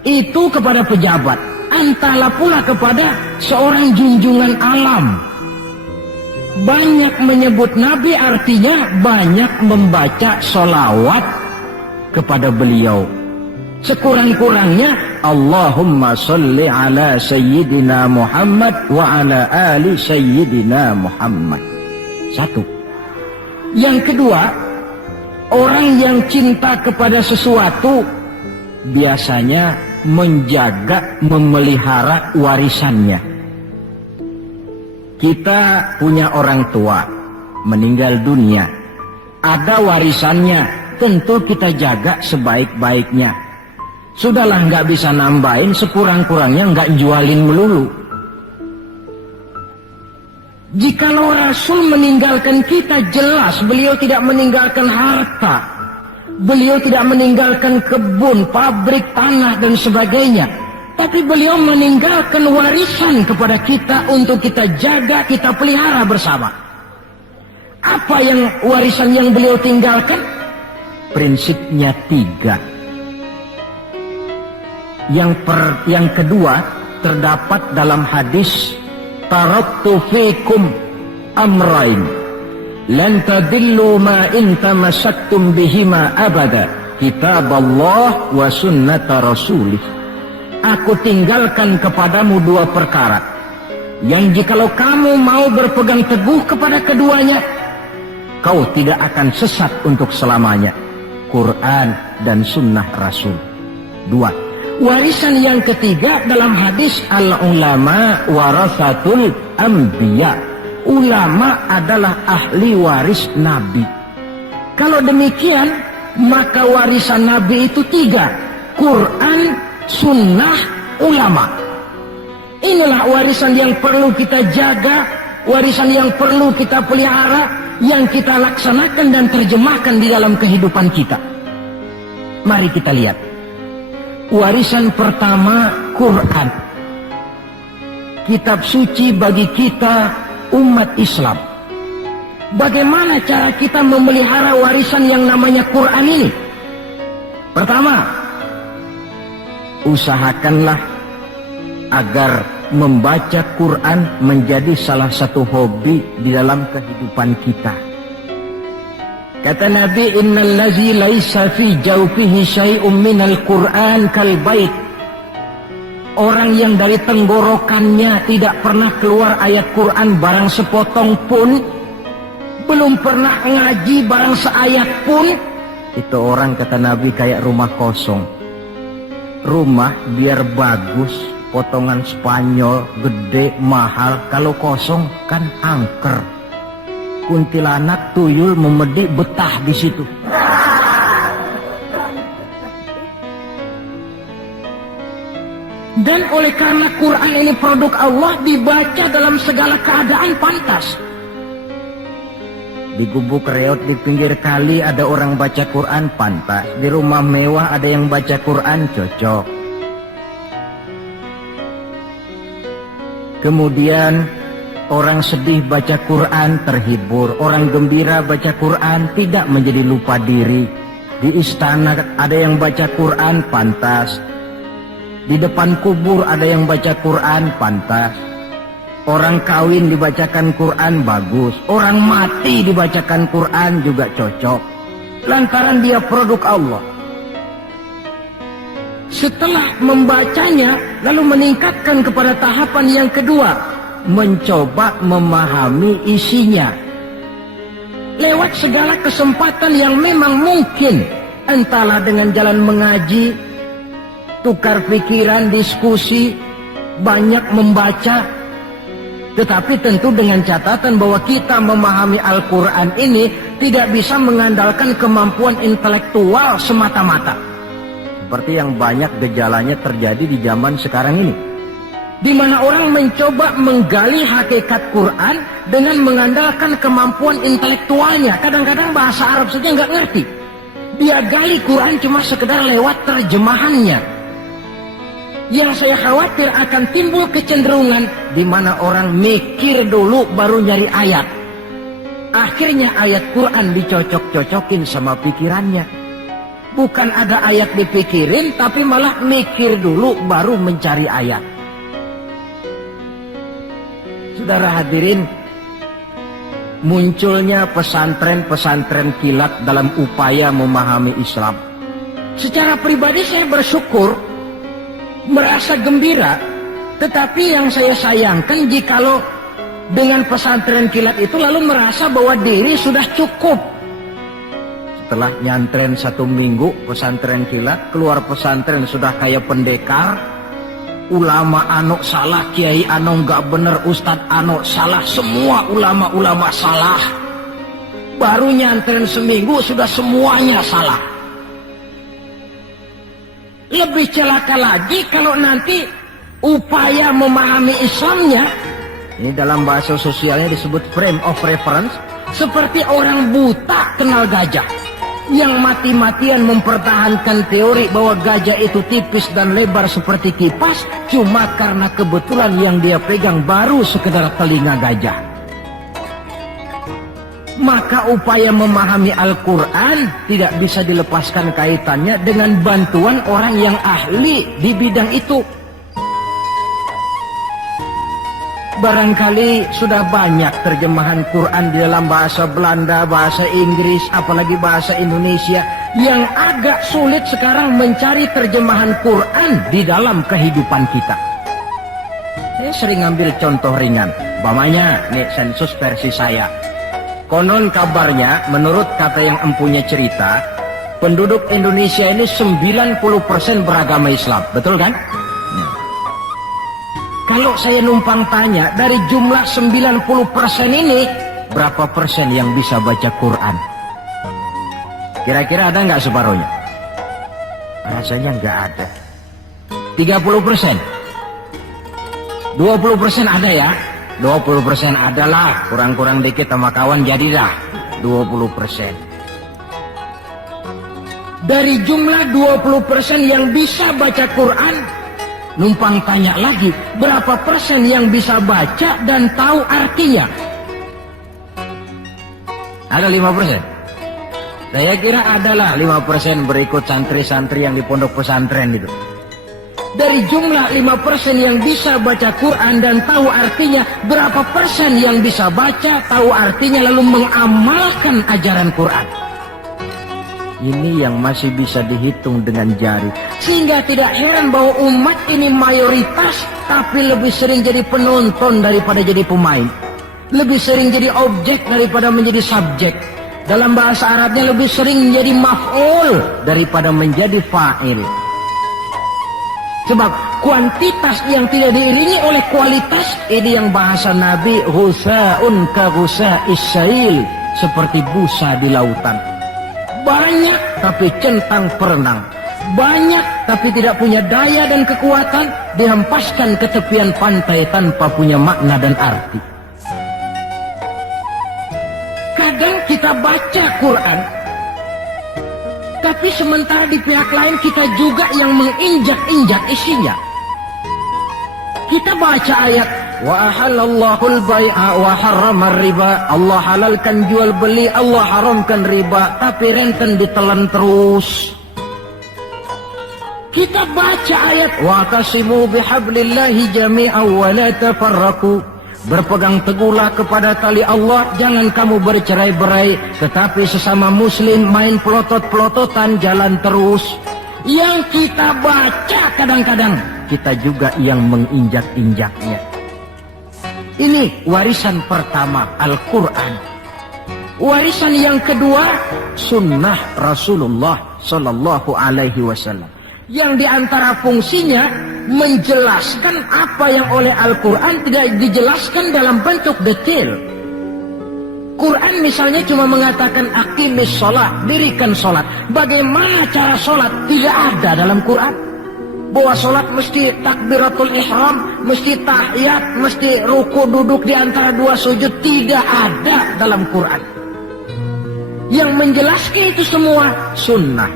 Itu kepada pejabat. Entahlah pula kepada seorang junjungan alam. Banyak menyebut Nabi artinya banyak membaca sholawat kepada beliau. Sekurang-kurangnya Allahumma sholli ala Sayyidina Muhammad wa ala ali Sayyidina Muhammad. Satu. Yang kedua, orang yang cinta kepada sesuatu biasanya menjaga, memelihara warisannya. Kita punya orang tua meninggal dunia, ada warisannya, tentu kita jaga sebaik-baiknya. Sudahlah, nggak bisa nambahin, sekurang-kurangnya nggak jualin melulu. Jikalau Rasul meninggalkan kita, jelas beliau tidak meninggalkan harta, beliau tidak meninggalkan kebun, pabrik, tanah dan sebagainya. Tapi beliau meninggalkan warisan kepada kita untuk kita jaga, kita pelihara bersama. Apa yang warisan yang beliau tinggalkan? Prinsipnya 3. Yang kedua terdapat dalam hadis, taraktu fikum amrain lan tadillu ma in tamassaktum bihima abada, kitab Allah wa sunnata rasulih. Aku tinggalkan kepadamu 2 perkara yang jikalau kamu mau berpegang teguh kepada keduanya, kau tidak akan sesat untuk selamanya. Quran dan sunnah Rasul. 2. Warisan yang ketiga dalam hadis, al-ulama warasatul anbiya. ulama adalah ahli waris Nabi. Kalau demikian, maka warisan Nabi itu 3: Quran, sunnah, ulama. Inilah warisan yang perlu kita jaga, warisan yang perlu kita pelihara, yang kita laksanakan dan terjemahkan di dalam kehidupan kita. Mari kita lihat. Warisan pertama, Quran. Kitab suci bagi kita umat Islam. Bagaimana cara kita memelihara warisan yang namanya Quran ini? Pertama, usahakanlah agar membaca Quran menjadi salah satu hobi di dalam kehidupan kita. Kata Nabi, innal ladzi laisa fi jawfihi syai'un minal Qur'an kal bait. Orang yang dari tenggorokannya tidak pernah keluar ayat Quran barang sepotong pun, belum pernah ngaji barang seayat pun, itu orang, kata Nabi, kayak rumah kosong. Rumah biar bagus, potongan Spanyol, gede, mahal, kalau kosong kan angker. Kuntilanak, tuyul, memedi, betah di situ. Dan oleh karena Quran ini produk Allah, dibaca dalam segala keadaan pantas. Di gubuk reot di pinggir kali ada orang baca Quran, pantas. Di rumah mewah ada yang baca Quran, cocok. Kemudian orang sedih baca Quran, terhibur. Orang gembira baca Quran, tidak menjadi lupa diri. Di istana ada yang baca Quran, pantas. Di depan kubur ada yang baca Quran, pantas. Orang kawin dibacakan Quran, bagus. Orang mati dibacakan Quran juga cocok. Lantaran dia produk Allah. Setelah membacanya, lalu meningkatkan kepada tahapan yang kedua, mencoba memahami isinya. Lewat segala kesempatan yang memang mungkin, entahlah dengan jalan mengaji, tukar pikiran, diskusi, banyak membaca, tetapi tentu dengan catatan bahwa kita memahami Al-Quran ini tidak bisa mengandalkan kemampuan intelektual semata-mata, seperti yang banyak gejalanya terjadi di zaman sekarang ini, di mana orang mencoba menggali hakikat Quran dengan mengandalkan kemampuan intelektualnya. Kadang-kadang bahasa Arab saja nggak ngerti, dia gali Quran cuma sekedar lewat terjemahannya. Yang saya khawatir akan timbul kecenderungan di mana orang mikir dulu baru nyari ayat. Akhirnya ayat Quran dicocok-cocokin sama pikirannya. Bukan ada ayat dipikirin, tapi malah mikir dulu baru mencari ayat. Saudara hadirin, munculnya pesantren-pesantren kilat dalam upaya memahami Islam. Secara pribadi saya bersyukur, merasa gembira, tetapi yang saya sayangkan jikalau dengan pesantren kilat itu lalu merasa bahwa diri sudah cukup. Setelah nyantren 1 minggu pesantren kilat, keluar pesantren sudah kayak pendekar. Ulama anu salah, kiai anu nggak bener, ustadz anu salah, semua ulama-ulama salah. Baru nyantren seminggu sudah semuanya salah. Lebih celaka lagi kalau nanti upaya memahami Islamnya, ini dalam bahasa sosialnya disebut frame of reference, seperti orang buta kenal gajah, yang mati-matian mempertahankan teori bahwa gajah itu tipis dan lebar seperti kipas, cuma karena kebetulan yang dia pegang baru sekedar telinga gajah. Maka upaya memahami Al-Quran tidak bisa dilepaskan kaitannya dengan bantuan orang yang ahli di bidang itu. Barangkali sudah banyak terjemahan Quran di dalam bahasa Belanda, bahasa Inggris, apalagi bahasa Indonesia, yang agak sulit sekarang mencari terjemahan Quran di dalam kehidupan kita. Saya sering ambil contoh ringan, umpamanya nih sensus versi saya. Konon kabarnya, menurut kata yang empunya cerita, penduduk Indonesia ini 90% beragama Islam, betul kan? Kalau saya numpang tanya, dari jumlah 90% ini, berapa persen yang bisa baca Quran? Kira-kira ada nggak separuhnya? Rasanya nggak ada. 30%? 20% ada ya? 20% adalah, kurang-kurang dikit sama kawan jadilah 20%. Dari jumlah 20% yang bisa baca Quran, numpang tanya lagi, berapa persen yang bisa baca dan tahu artinya? Ada 5%? Saya kira adalah 5% berikut santri-santri yang di pondok pesantren itu. Dari jumlah 5% yang bisa baca Quran dan tahu artinya, berapa persen yang bisa baca, tahu artinya, lalu mengamalkan ajaran Quran? Ini yang masih bisa dihitung dengan jari. Sehingga tidak heran bahwa umat ini mayoritas, tapi lebih sering jadi penonton daripada jadi pemain. Lebih sering jadi objek daripada menjadi subjek. Dalam bahasa Arabnya lebih sering menjadi maf'ul daripada menjadi fa'il. Sebab kuantitas yang tidak diiringi oleh kualitas, ini yang bahasa Nabi, husa'un ka husa'is sail, seperti busa di lautan. Banyak tapi centang perenang, banyak tapi tidak punya daya dan kekuatan, dihempaskan ke tepian pantai tanpa punya makna dan arti. Kadang kita baca Quran, tapi sementara di pihak lain kita juga yang menginjak-injak isinya. Kita baca ayat, wa ahallallahu al-bai'a wa harramar riba. Allah halalkan jual beli, Allah haramkan riba, tapi renten ditelan terus. Kita baca ayat, wa tasimu bihablillahi jami'an wa la tafarraqu. Berpegang teguhlah kepada tali Allah, jangan kamu bercerai-berai, tetapi sesama muslim main pelotot-pelototan jalan terus. Yang kita baca kadang-kadang, kita juga yang menginjak-injaknya. Ini warisan pertama, Al-Quran. Warisan yang kedua, sunnah Rasulullah Sallallahu Alaihi Wasallam. Yang diantara fungsinya menjelaskan apa yang oleh Al-Quran tidak dijelaskan dalam bentuk detail. Quran misalnya cuma mengatakan aqimis sholat, dirikan sholat. Bagaimana cara sholat? Tidak ada dalam Quran. Bahwa sholat mesti takbiratul ihram, mesti tahiyat, mesti ruku duduk di antara dua sujud, tidak ada dalam Quran. Yang menjelaskan itu semua sunnah.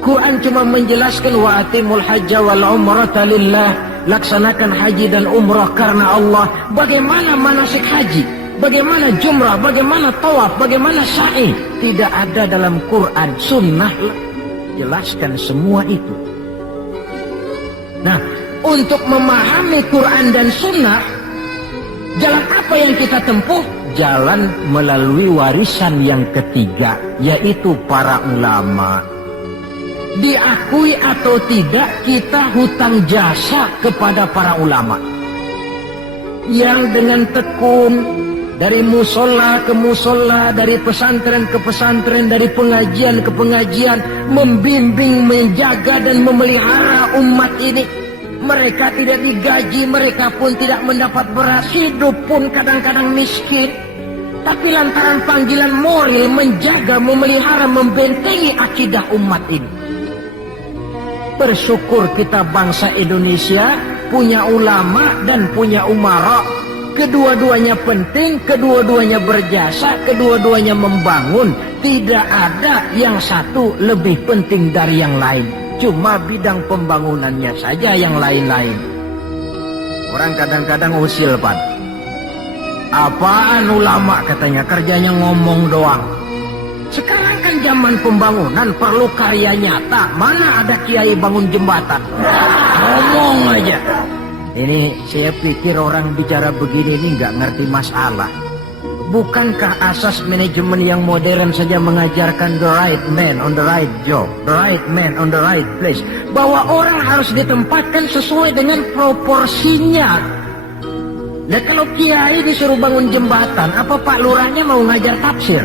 Quran cuma menjelaskan wa atimul hajja wal umrata lillah, laksanakan haji dan umrah karena Allah. Bagaimana manasik haji, bagaimana jumrah, bagaimana tawaf, bagaimana sa'i, tidak ada dalam Quran. Sunnah jelaskan semua itu. Nah, untuk memahami Quran dan sunnah, jalan apa yang kita tempuh? Jalan melalui warisan yang ketiga, yaitu para ulama. Diakui atau tidak, kita hutang jasa kepada para ulama yang dengan tekun dari musola ke musola, dari pesantren ke pesantren, dari pengajian ke pengajian, membimbing, menjaga dan memelihara umat ini. Mereka tidak digaji, mereka pun tidak mendapat beras, hidup pun kadang-kadang miskin, tapi lantaran panggilan moral menjaga, memelihara, membentengi akidah umat ini. Bersyukur kita bangsa Indonesia punya ulama dan punya umara. Kedua-duanya penting, kedua-duanya berjasa, kedua-duanya membangun. Tidak ada yang satu lebih penting dari yang lain. Cuma bidang pembangunannya saja yang lain-lain. Orang kadang-kadang usil, Pak. Apaan ulama katanya, kerjanya ngomong doang. Sekarang kan zaman pembangunan perlu karya nyata. Mana ada kiai bangun jembatan? Ngomong aja. Ini saya pikir orang bicara begini ini nggak ngerti masalah. Bukankah asas manajemen yang modern saja mengajarkan the right man on the right job, the right man on the right place, bahwa orang harus ditempatkan sesuai dengan proporsinya. Nah, kalau kiai disuruh bangun jembatan, apa Pak Lurahnya mau ngajar tafsir?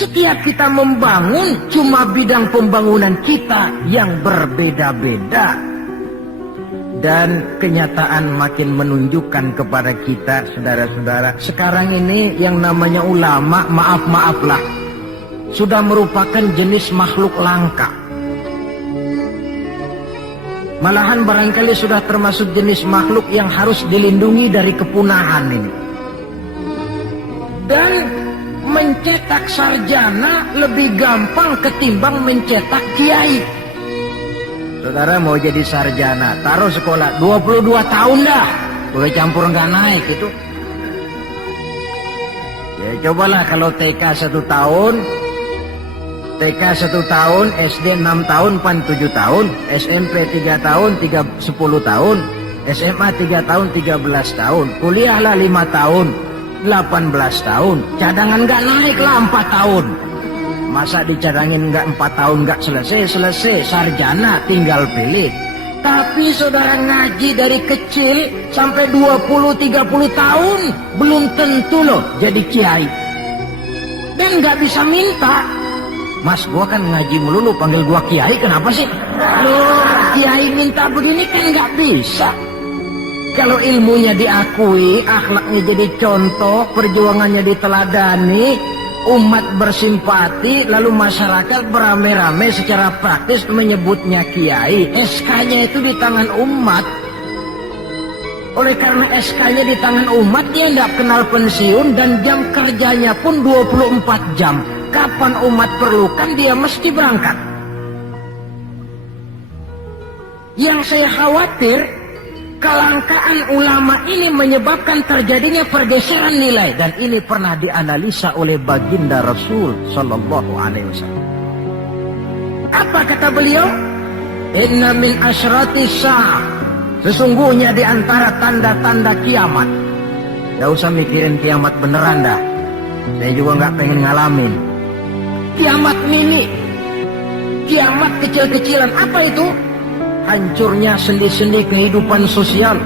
Setiap kita membangun, cuma bidang pembangunan kita yang berbeda-beda. Dan kenyataan makin menunjukkan kepada kita, saudara-saudara, sekarang ini yang namanya ulama, maaf-maaflah, sudah merupakan jenis makhluk langka. Malahan barangkali sudah termasuk jenis makhluk yang harus dilindungi dari kepunahan ini. Dan mencetak sarjana lebih gampang ketimbang mencetak kiai. Saudara mau jadi sarjana, taruh sekolah 22 tahun dah, boleh campur nggak naik itu. Ya cobalah kalau TK 1 tahun, TK 1 tahun, SD 6 tahun, PAN 7 tahun, SMP 3 tahun, 10 tahun, SMA 3 tahun, 13 tahun, kuliahlah 5 tahun, 18 tahun, cadangan nggak naik lah 4 tahun. Masa dicadangin nggak 4 tahun nggak selesai, sarjana tinggal pilih. Tapi saudara ngaji dari kecil sampai 20-30 tahun belum tentu loh jadi kiai. Dan nggak bisa minta. Mas gua kan ngaji melulu panggil gua kiai, kenapa sih? Loh kiai minta begini kan nggak bisa. Kalau ilmunya diakui, akhlaknya jadi contoh, perjuangannya diteladani, umat bersimpati, lalu masyarakat beramai-ramai secara praktis menyebutnya kiai. SK-nya itu di tangan umat. Oleh karena SK-nya di tangan umat, dia tidak kenal pensiun dan jam kerjanya pun 24 jam. Kapan umat perlukan, dia mesti berangkat. Yang saya khawatir, kelangkaan ulama ini menyebabkan terjadinya pergeseran nilai, dan ini pernah dianalisa oleh baginda Rasul Sallallahu Alaihi Wasallam. Apa kata beliau? Inna min asyrati sa'ah, sesungguhnya di antara tanda-tanda kiamat. Gak usah mikirin kiamat beneran dah, saya juga nggak pengen ngalamin. Kiamat mini, kiamat kecil-kecilan. Apa itu? Hancurnya sendi-sendi kehidupan sosial,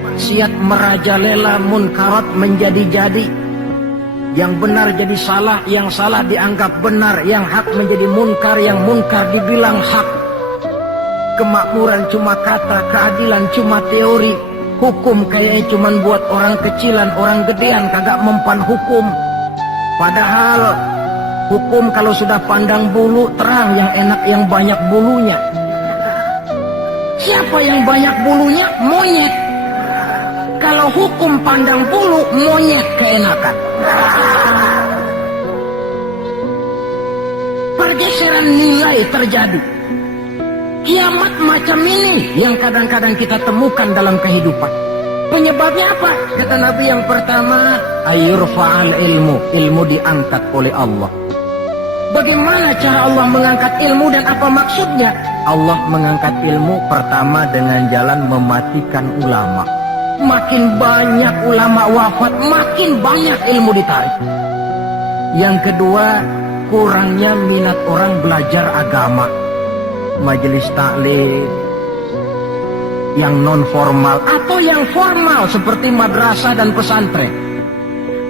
maksiat merajalela, munkarat menjadi-jadi, yang benar jadi salah, yang salah dianggap benar, yang hak menjadi munkar, yang munkar dibilang hak. Kemakmuran cuma kata, keadilan cuma teori, hukum kayaknya cuma buat orang kecilan, orang gedean kagak mempan hukum. Padahal hukum kalau sudah pandang bulu terang, yang enak yang banyak bulunya. Siapa yang banyak bulunya? Monyet. Kalau hukum pandang bulu, monyet keenakan. Pergeseran nilai terjadi. Kiamat macam ini yang kadang-kadang kita temukan dalam kehidupan. Penyebabnya apa? Kata Nabi yang pertama, ayurfa'al ilmu. Ilmu diangkat oleh Allah. Bagaimana cara Allah mengangkat ilmu dan apa maksudnya? Allah mengangkat ilmu pertama dengan jalan mematikan ulama. Makin banyak ulama wafat, makin banyak ilmu ditarik. Yang kedua, kurangnya minat orang belajar agama. Majelis taklim yang non formal atau yang formal seperti madrasah dan pesantren.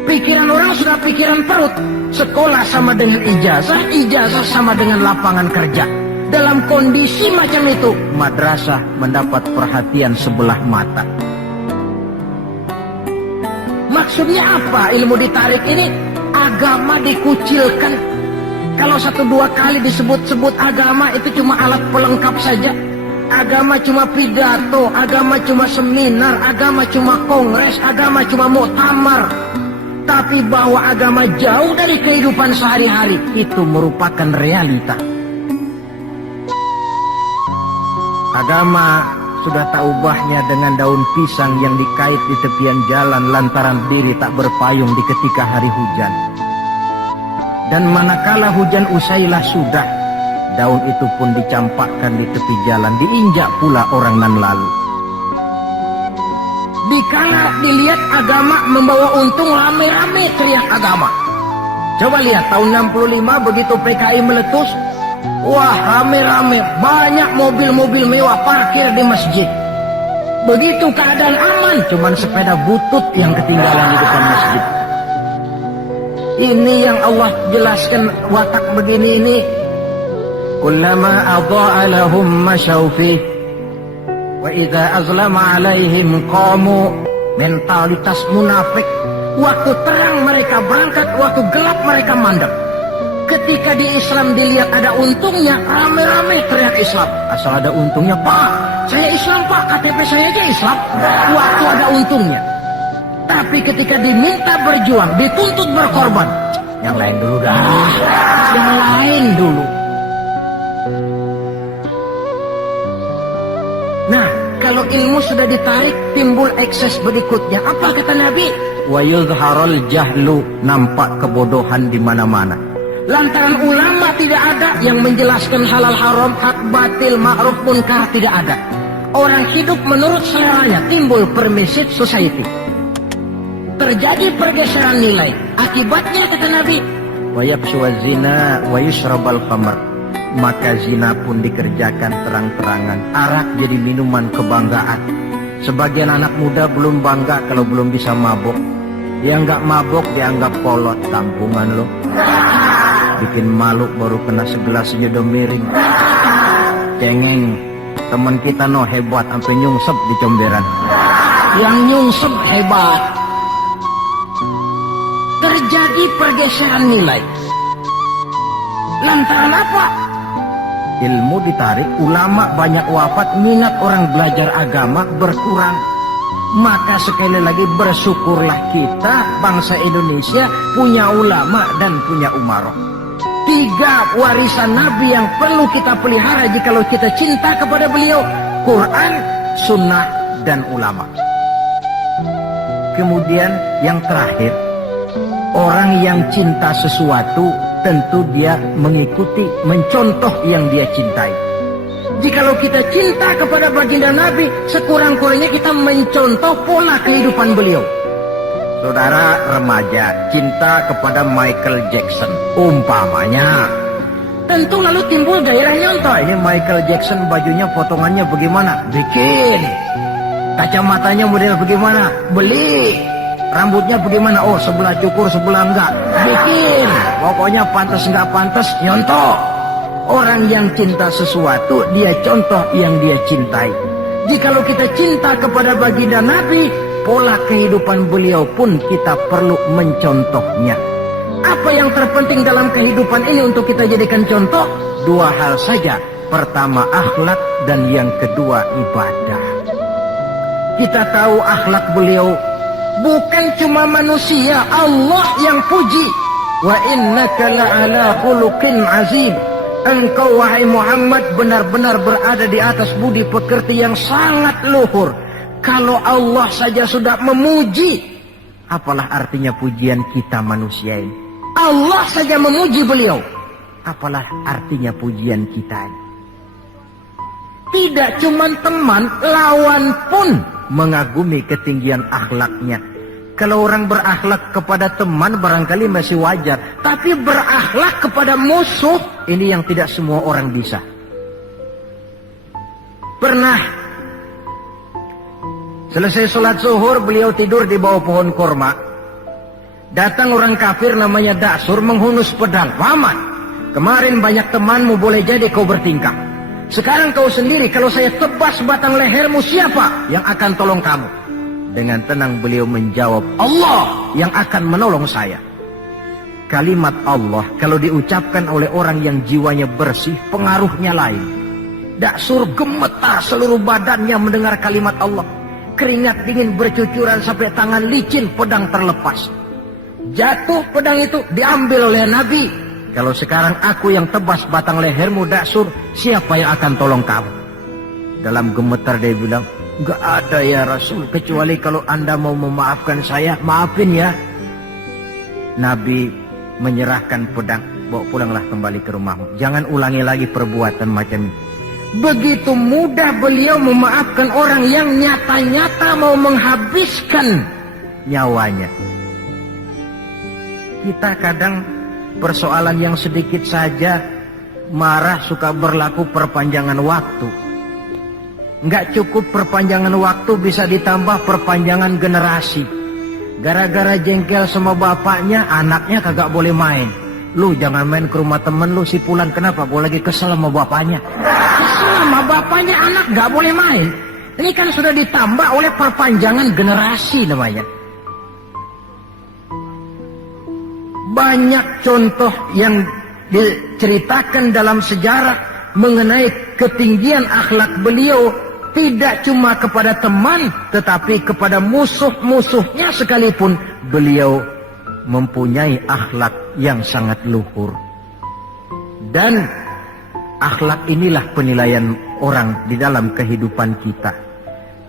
Pikiran orang sudah pikiran perut. Sekolah sama dengan ijazah, ijazah sama dengan lapangan kerja. Dalam kondisi macam itu, madrasah mendapat perhatian sebelah mata. Maksudnya apa ilmu ditarik ini? Agama dikucilkan. Kalau 1-2 kali disebut-sebut agama, itu cuma alat pelengkap saja. Agama cuma pidato, agama cuma seminar, agama cuma kongres, agama cuma muktamar. Tapi bahwa agama jauh dari kehidupan sehari-hari, itu merupakan realita. Agama sudah tak ubahnya dengan daun pisang yang dikait di tepian jalan lantaran diri tak berpayung di ketika hari hujan. Dan manakala hujan usailah sudah, daun itu pun dicampakkan di tepi jalan, diinjak pula orang nan lalu. Dikala dilihat agama membawa untung, rame-rame teriak agama. Coba lihat tahun 65 begitu PKI meletus, wah rame-rame, banyak mobil-mobil mewah parkir di masjid. Begitu keadaan aman, cuman sepeda butut yang ketinggalan di depan masjid. Ini yang Allah jelaskan watak begini ini. Kullama adha'a lahum masyaw fih wa idza azlama alaihim qamu. Mentalitas munafik. Waktu terang mereka berangkat, waktu gelap mereka mandek. Ketika di Islam dilihat ada untungnya, rame-rame teriak Islam. Asal ada untungnya, Pak, saya Islam Pak, KTP saya aja Islam. Waktu ada untungnya. Tapi ketika diminta berjuang, dituntut berkorban, yang lain dulu dah, yang lain dulu. Nah, kalau ilmu sudah ditarik, timbul ekses berikutnya. Apa kata Nabi? Wa yuzharul jahlu, nampak kebodohan di mana-mana. Lantaran ulama tidak ada yang menjelaskan halal haram, hak batil, ma'ruf munkar, tidak ada. Orang hidup menurut seleranya, timbul permissive society. Terjadi pergeseran nilai. Akibatnya kata Nabi, wa yabshuwa zina wa yushrabal khamr. Maka zina pun dikerjakan terang-terangan. Arak jadi minuman kebanggaan. Sebagian anak muda belum bangga kalau belum bisa mabok. Yang nggak mabok dianggap kolot, kampungan lo. Bikin malu baru kena segelas jodoh miring. Cengeng, teman kita no hebat sampai nyungsep di comberan. Yang nyungsep hebat. Terjadi pergeseran nilai. Lantaran apa? Ilmu ditarik, ulama banyak wafat, minat orang belajar agama berkurang. Maka sekali lagi bersyukurlah kita bangsa Indonesia punya ulama dan punya umaroh. 3 warisan Nabi yang perlu kita pelihara jikalau kita cinta kepada beliau: Quran, Sunnah, dan ulama. Kemudian yang terakhir, orang yang cinta sesuatu tentu dia mengikuti, mencontoh yang dia cintai. Jikalau kita cinta kepada baginda Nabi, sekurang-kurangnya kita mencontoh pola kehidupan beliau. Saudara remaja cinta kepada Michael Jackson umpamanya, tentu lalu timbul gairah nyontoh. Ini Michael Jackson, bajunya potongannya bagaimana? Bikin. Kacamatanya model bagaimana? Beli. Rambutnya bagaimana? Oh, sebelah cukur, sebelah enggak. Bikin. Pokoknya pantas enggak pantas, nyontoh. Orang yang cinta sesuatu, dia contoh yang dia cintai. Jikalau kita cinta kepada baginda Nabi, pola kehidupan beliau pun kita perlu mencontohnya. Apa yang terpenting dalam kehidupan ini untuk kita jadikan contoh? 2 hal saja. Pertama akhlak, dan yang kedua ibadah. Kita tahu akhlak beliau bukan cuma manusia, Allah yang puji. Wa innaka la'ala khuluqin azim. Engkau wahai Muhammad benar-benar berada di atas budi pekerti yang sangat luhur. Kalau Allah saja sudah memuji, apalah artinya pujian kita manusia ini? Allah saja memuji beliau, apalah artinya pujian kita ini? Tidak cuma teman, lawan pun mengagumi ketinggian akhlaknya. Kalau orang berakhlak kepada teman barangkali masih wajar, tapi berakhlak kepada musuh, ini yang tidak semua orang bisa. Pernah selesai sholat zuhur, beliau tidur di bawah pohon korma. Datang orang kafir namanya Da'sur menghunus pedang. Muhammad, kemarin banyak temanmu, boleh jadi kau bertingkah. Sekarang kau sendiri, kalau saya tebas batang lehermu, siapa yang akan tolong kamu? Dengan tenang beliau menjawab, Allah yang akan menolong saya. Kalimat Allah kalau diucapkan oleh orang yang jiwanya bersih, pengaruhnya lain. Da'sur gemetar seluruh badannya mendengar kalimat Allah. Keringat dingin bercucuran sampai tangan licin, pedang terlepas. Jatuh pedang itu, diambil oleh Nabi. Kalau sekarang aku yang tebas batang lehermu Da'sur, siapa yang akan tolong kamu? Dalam gemetar dia bilang, enggak ada ya Rasul, kecuali kalau Anda mau memaafkan saya, maafin ya. Nabi menyerahkan pedang, bawa pulanglah kembali ke rumahmu. Jangan ulangi lagi perbuatan macam ini. Begitu mudah beliau memaafkan orang yang nyata-nyata mau menghabiskan nyawanya. Kita kadang persoalan yang sedikit saja marah suka berlaku perpanjangan waktu. Nggak cukup perpanjangan waktu, bisa ditambah perpanjangan generasi. Gara-gara jengkel sama bapaknya, anaknya kagak boleh main. Lu jangan main ke rumah temen lu si Fulan. Kenapa? Gue lagi kesel sama bapaknya. Kesel sama bapaknya, anak gak boleh main. Ini kan sudah ditambah oleh perpanjangan generasi namanya. Banyak contoh yang diceritakan dalam sejarah mengenai ketinggian akhlak beliau, tidak cuma kepada teman tetapi kepada musuh-musuhnya sekalipun beliau mempunyai akhlak yang sangat luhur. Dan akhlak inilah penilaian orang di dalam kehidupan kita.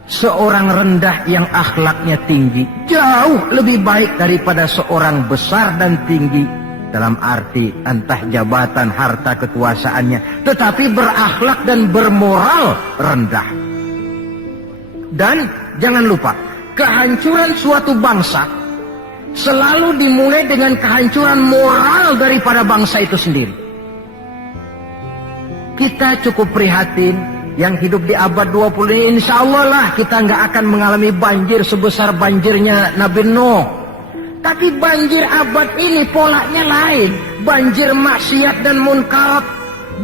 Seorang rendah yang akhlaknya tinggi jauh lebih baik daripada seorang besar dan tinggi, dalam arti entah jabatan, harta, kekuasaannya, tetapi berakhlak dan bermoral rendah. Dan jangan lupa, kehancuran suatu bangsa selalu dimulai dengan kehancuran moral daripada bangsa itu sendiri. Kita cukup prihatin yang hidup di abad 20 ini, insya Allah lah kita nggak akan mengalami banjir sebesar banjirnya Nabi Nuh. Tapi banjir abad ini polanya lain. Banjir maksiat dan munkarat,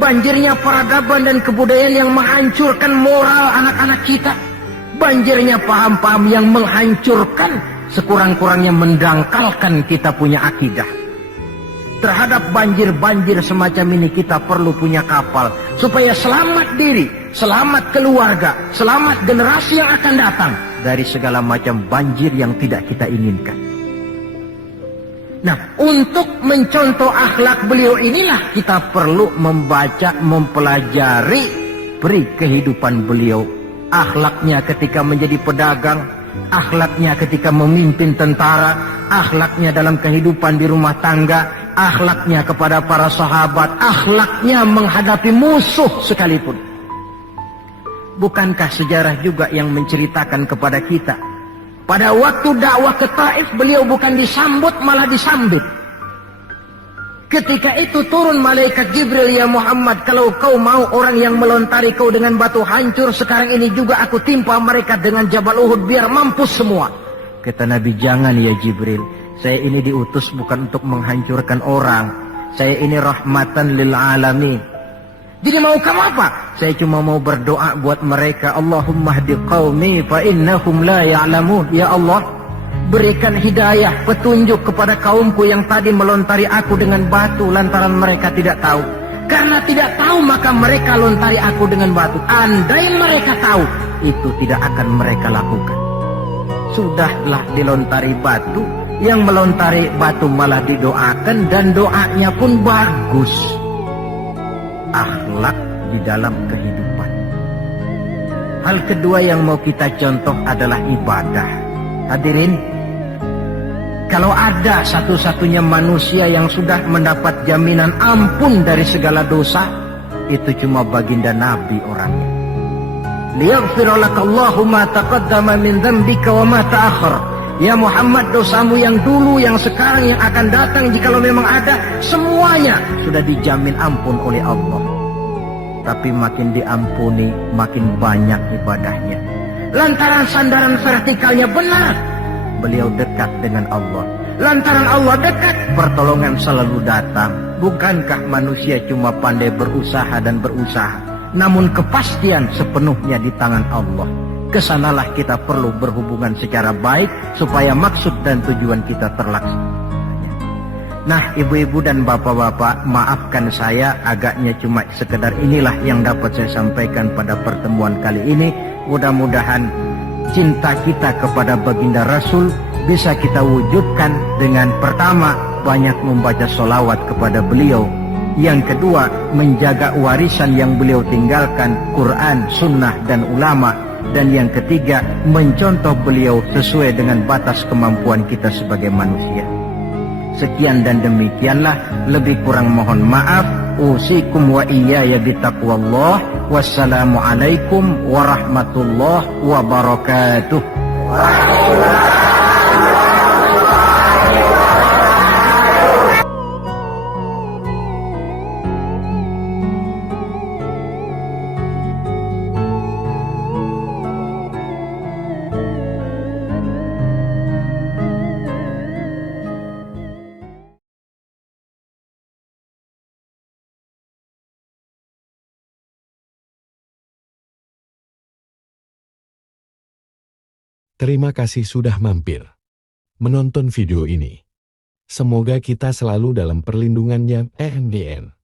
banjirnya peradaban dan kebudayaan yang menghancurkan moral anak-anak kita, banjirnya paham-paham yang menghancurkan, sekurang-kurangnya mendangkalkan kita punya akidah. Terhadap banjir-banjir semacam ini kita perlu punya kapal supaya selamat diri, selamat keluarga, selamat generasi yang akan datang dari segala macam banjir yang tidak kita inginkan. Nah, untuk mencontoh akhlak beliau inilah kita perlu membaca, mempelajari peri kehidupan beliau. Akhlaknya ketika menjadi pedagang, akhlaknya ketika memimpin tentara, akhlaknya dalam kehidupan di rumah tangga, akhlaknya kepada para sahabat, akhlaknya menghadapi musuh sekalipun. Bukankah sejarah juga yang menceritakan kepada kita, pada waktu dakwah ke Taif beliau bukan disambut malah disambit. Ketika itu turun malaikat Jibril, ya Muhammad, kalau kau mau orang yang melontari kau dengan batu hancur, sekarang ini juga aku timpa mereka dengan Jabal Uhud biar mampus semua. Kata Nabi, jangan ya Jibril, saya ini diutus bukan untuk menghancurkan orang, saya ini rahmatan lil alamin. Jadi mau kamu apa? Saya cuma mau berdoa buat mereka. Allahumma hdi qaumi fa innahum la ya'lamun. Ya Allah, berikan hidayah, petunjuk kepada kaumku yang tadi melontari aku dengan batu lantaran mereka tidak tahu. Karena tidak tahu maka mereka lontari aku dengan batu. Andai mereka tahu, itu tidak akan mereka lakukan. Sudahlah dilontari batu, yang melontari batu malah didoakan dan doanya pun bagus. Akhlak di dalam kehidupan. Hal kedua yang mau kita contoh adalah ibadah. Hadirin, kalau ada satu-satunya manusia yang sudah mendapat jaminan ampun dari segala dosa, itu cuma baginda Nabi orangnya. Liyaghfira lakallahu ma taqaddama min dzambika wa ma ta'akhkhar. Ya Muhammad, dosamu yang dulu, yang sekarang, yang akan datang, jikalau memang ada, semuanya sudah dijamin ampun oleh Allah. Tapi makin diampuni, makin banyak ibadahnya. Lantaran sandaran vertikalnya benar, beliau dekat dengan Allah. Lantaran Allah dekat, pertolongan selalu datang. Bukankah manusia cuma pandai berusaha dan berusaha, namun kepastian sepenuhnya di tangan Allah. Kesanalah kita perlu berhubungan secara baik supaya maksud dan tujuan kita terlaksana. Nah, ibu-ibu dan bapak-bapak, maafkan saya agaknya cuma sekedar inilah yang dapat saya sampaikan pada pertemuan kali ini. Mudah-mudahan cinta kita kepada baginda Rasul bisa kita wujudkan dengan pertama, banyak membaca sholawat kepada beliau. Yang kedua, menjaga warisan yang beliau tinggalkan, Quran, sunnah, dan ulama. Dan yang ketiga, mencontoh beliau sesuai dengan batas kemampuan kita sebagai manusia. Sekian dan demikianlah, lebih kurang mohon maaf. Usikum wa iyaya bitaqwallah. Wassalamualaikum warahmatullahi wabarakatuh. Terima kasih sudah mampir menonton video ini. Semoga kita selalu dalam perlindungannya EMDN.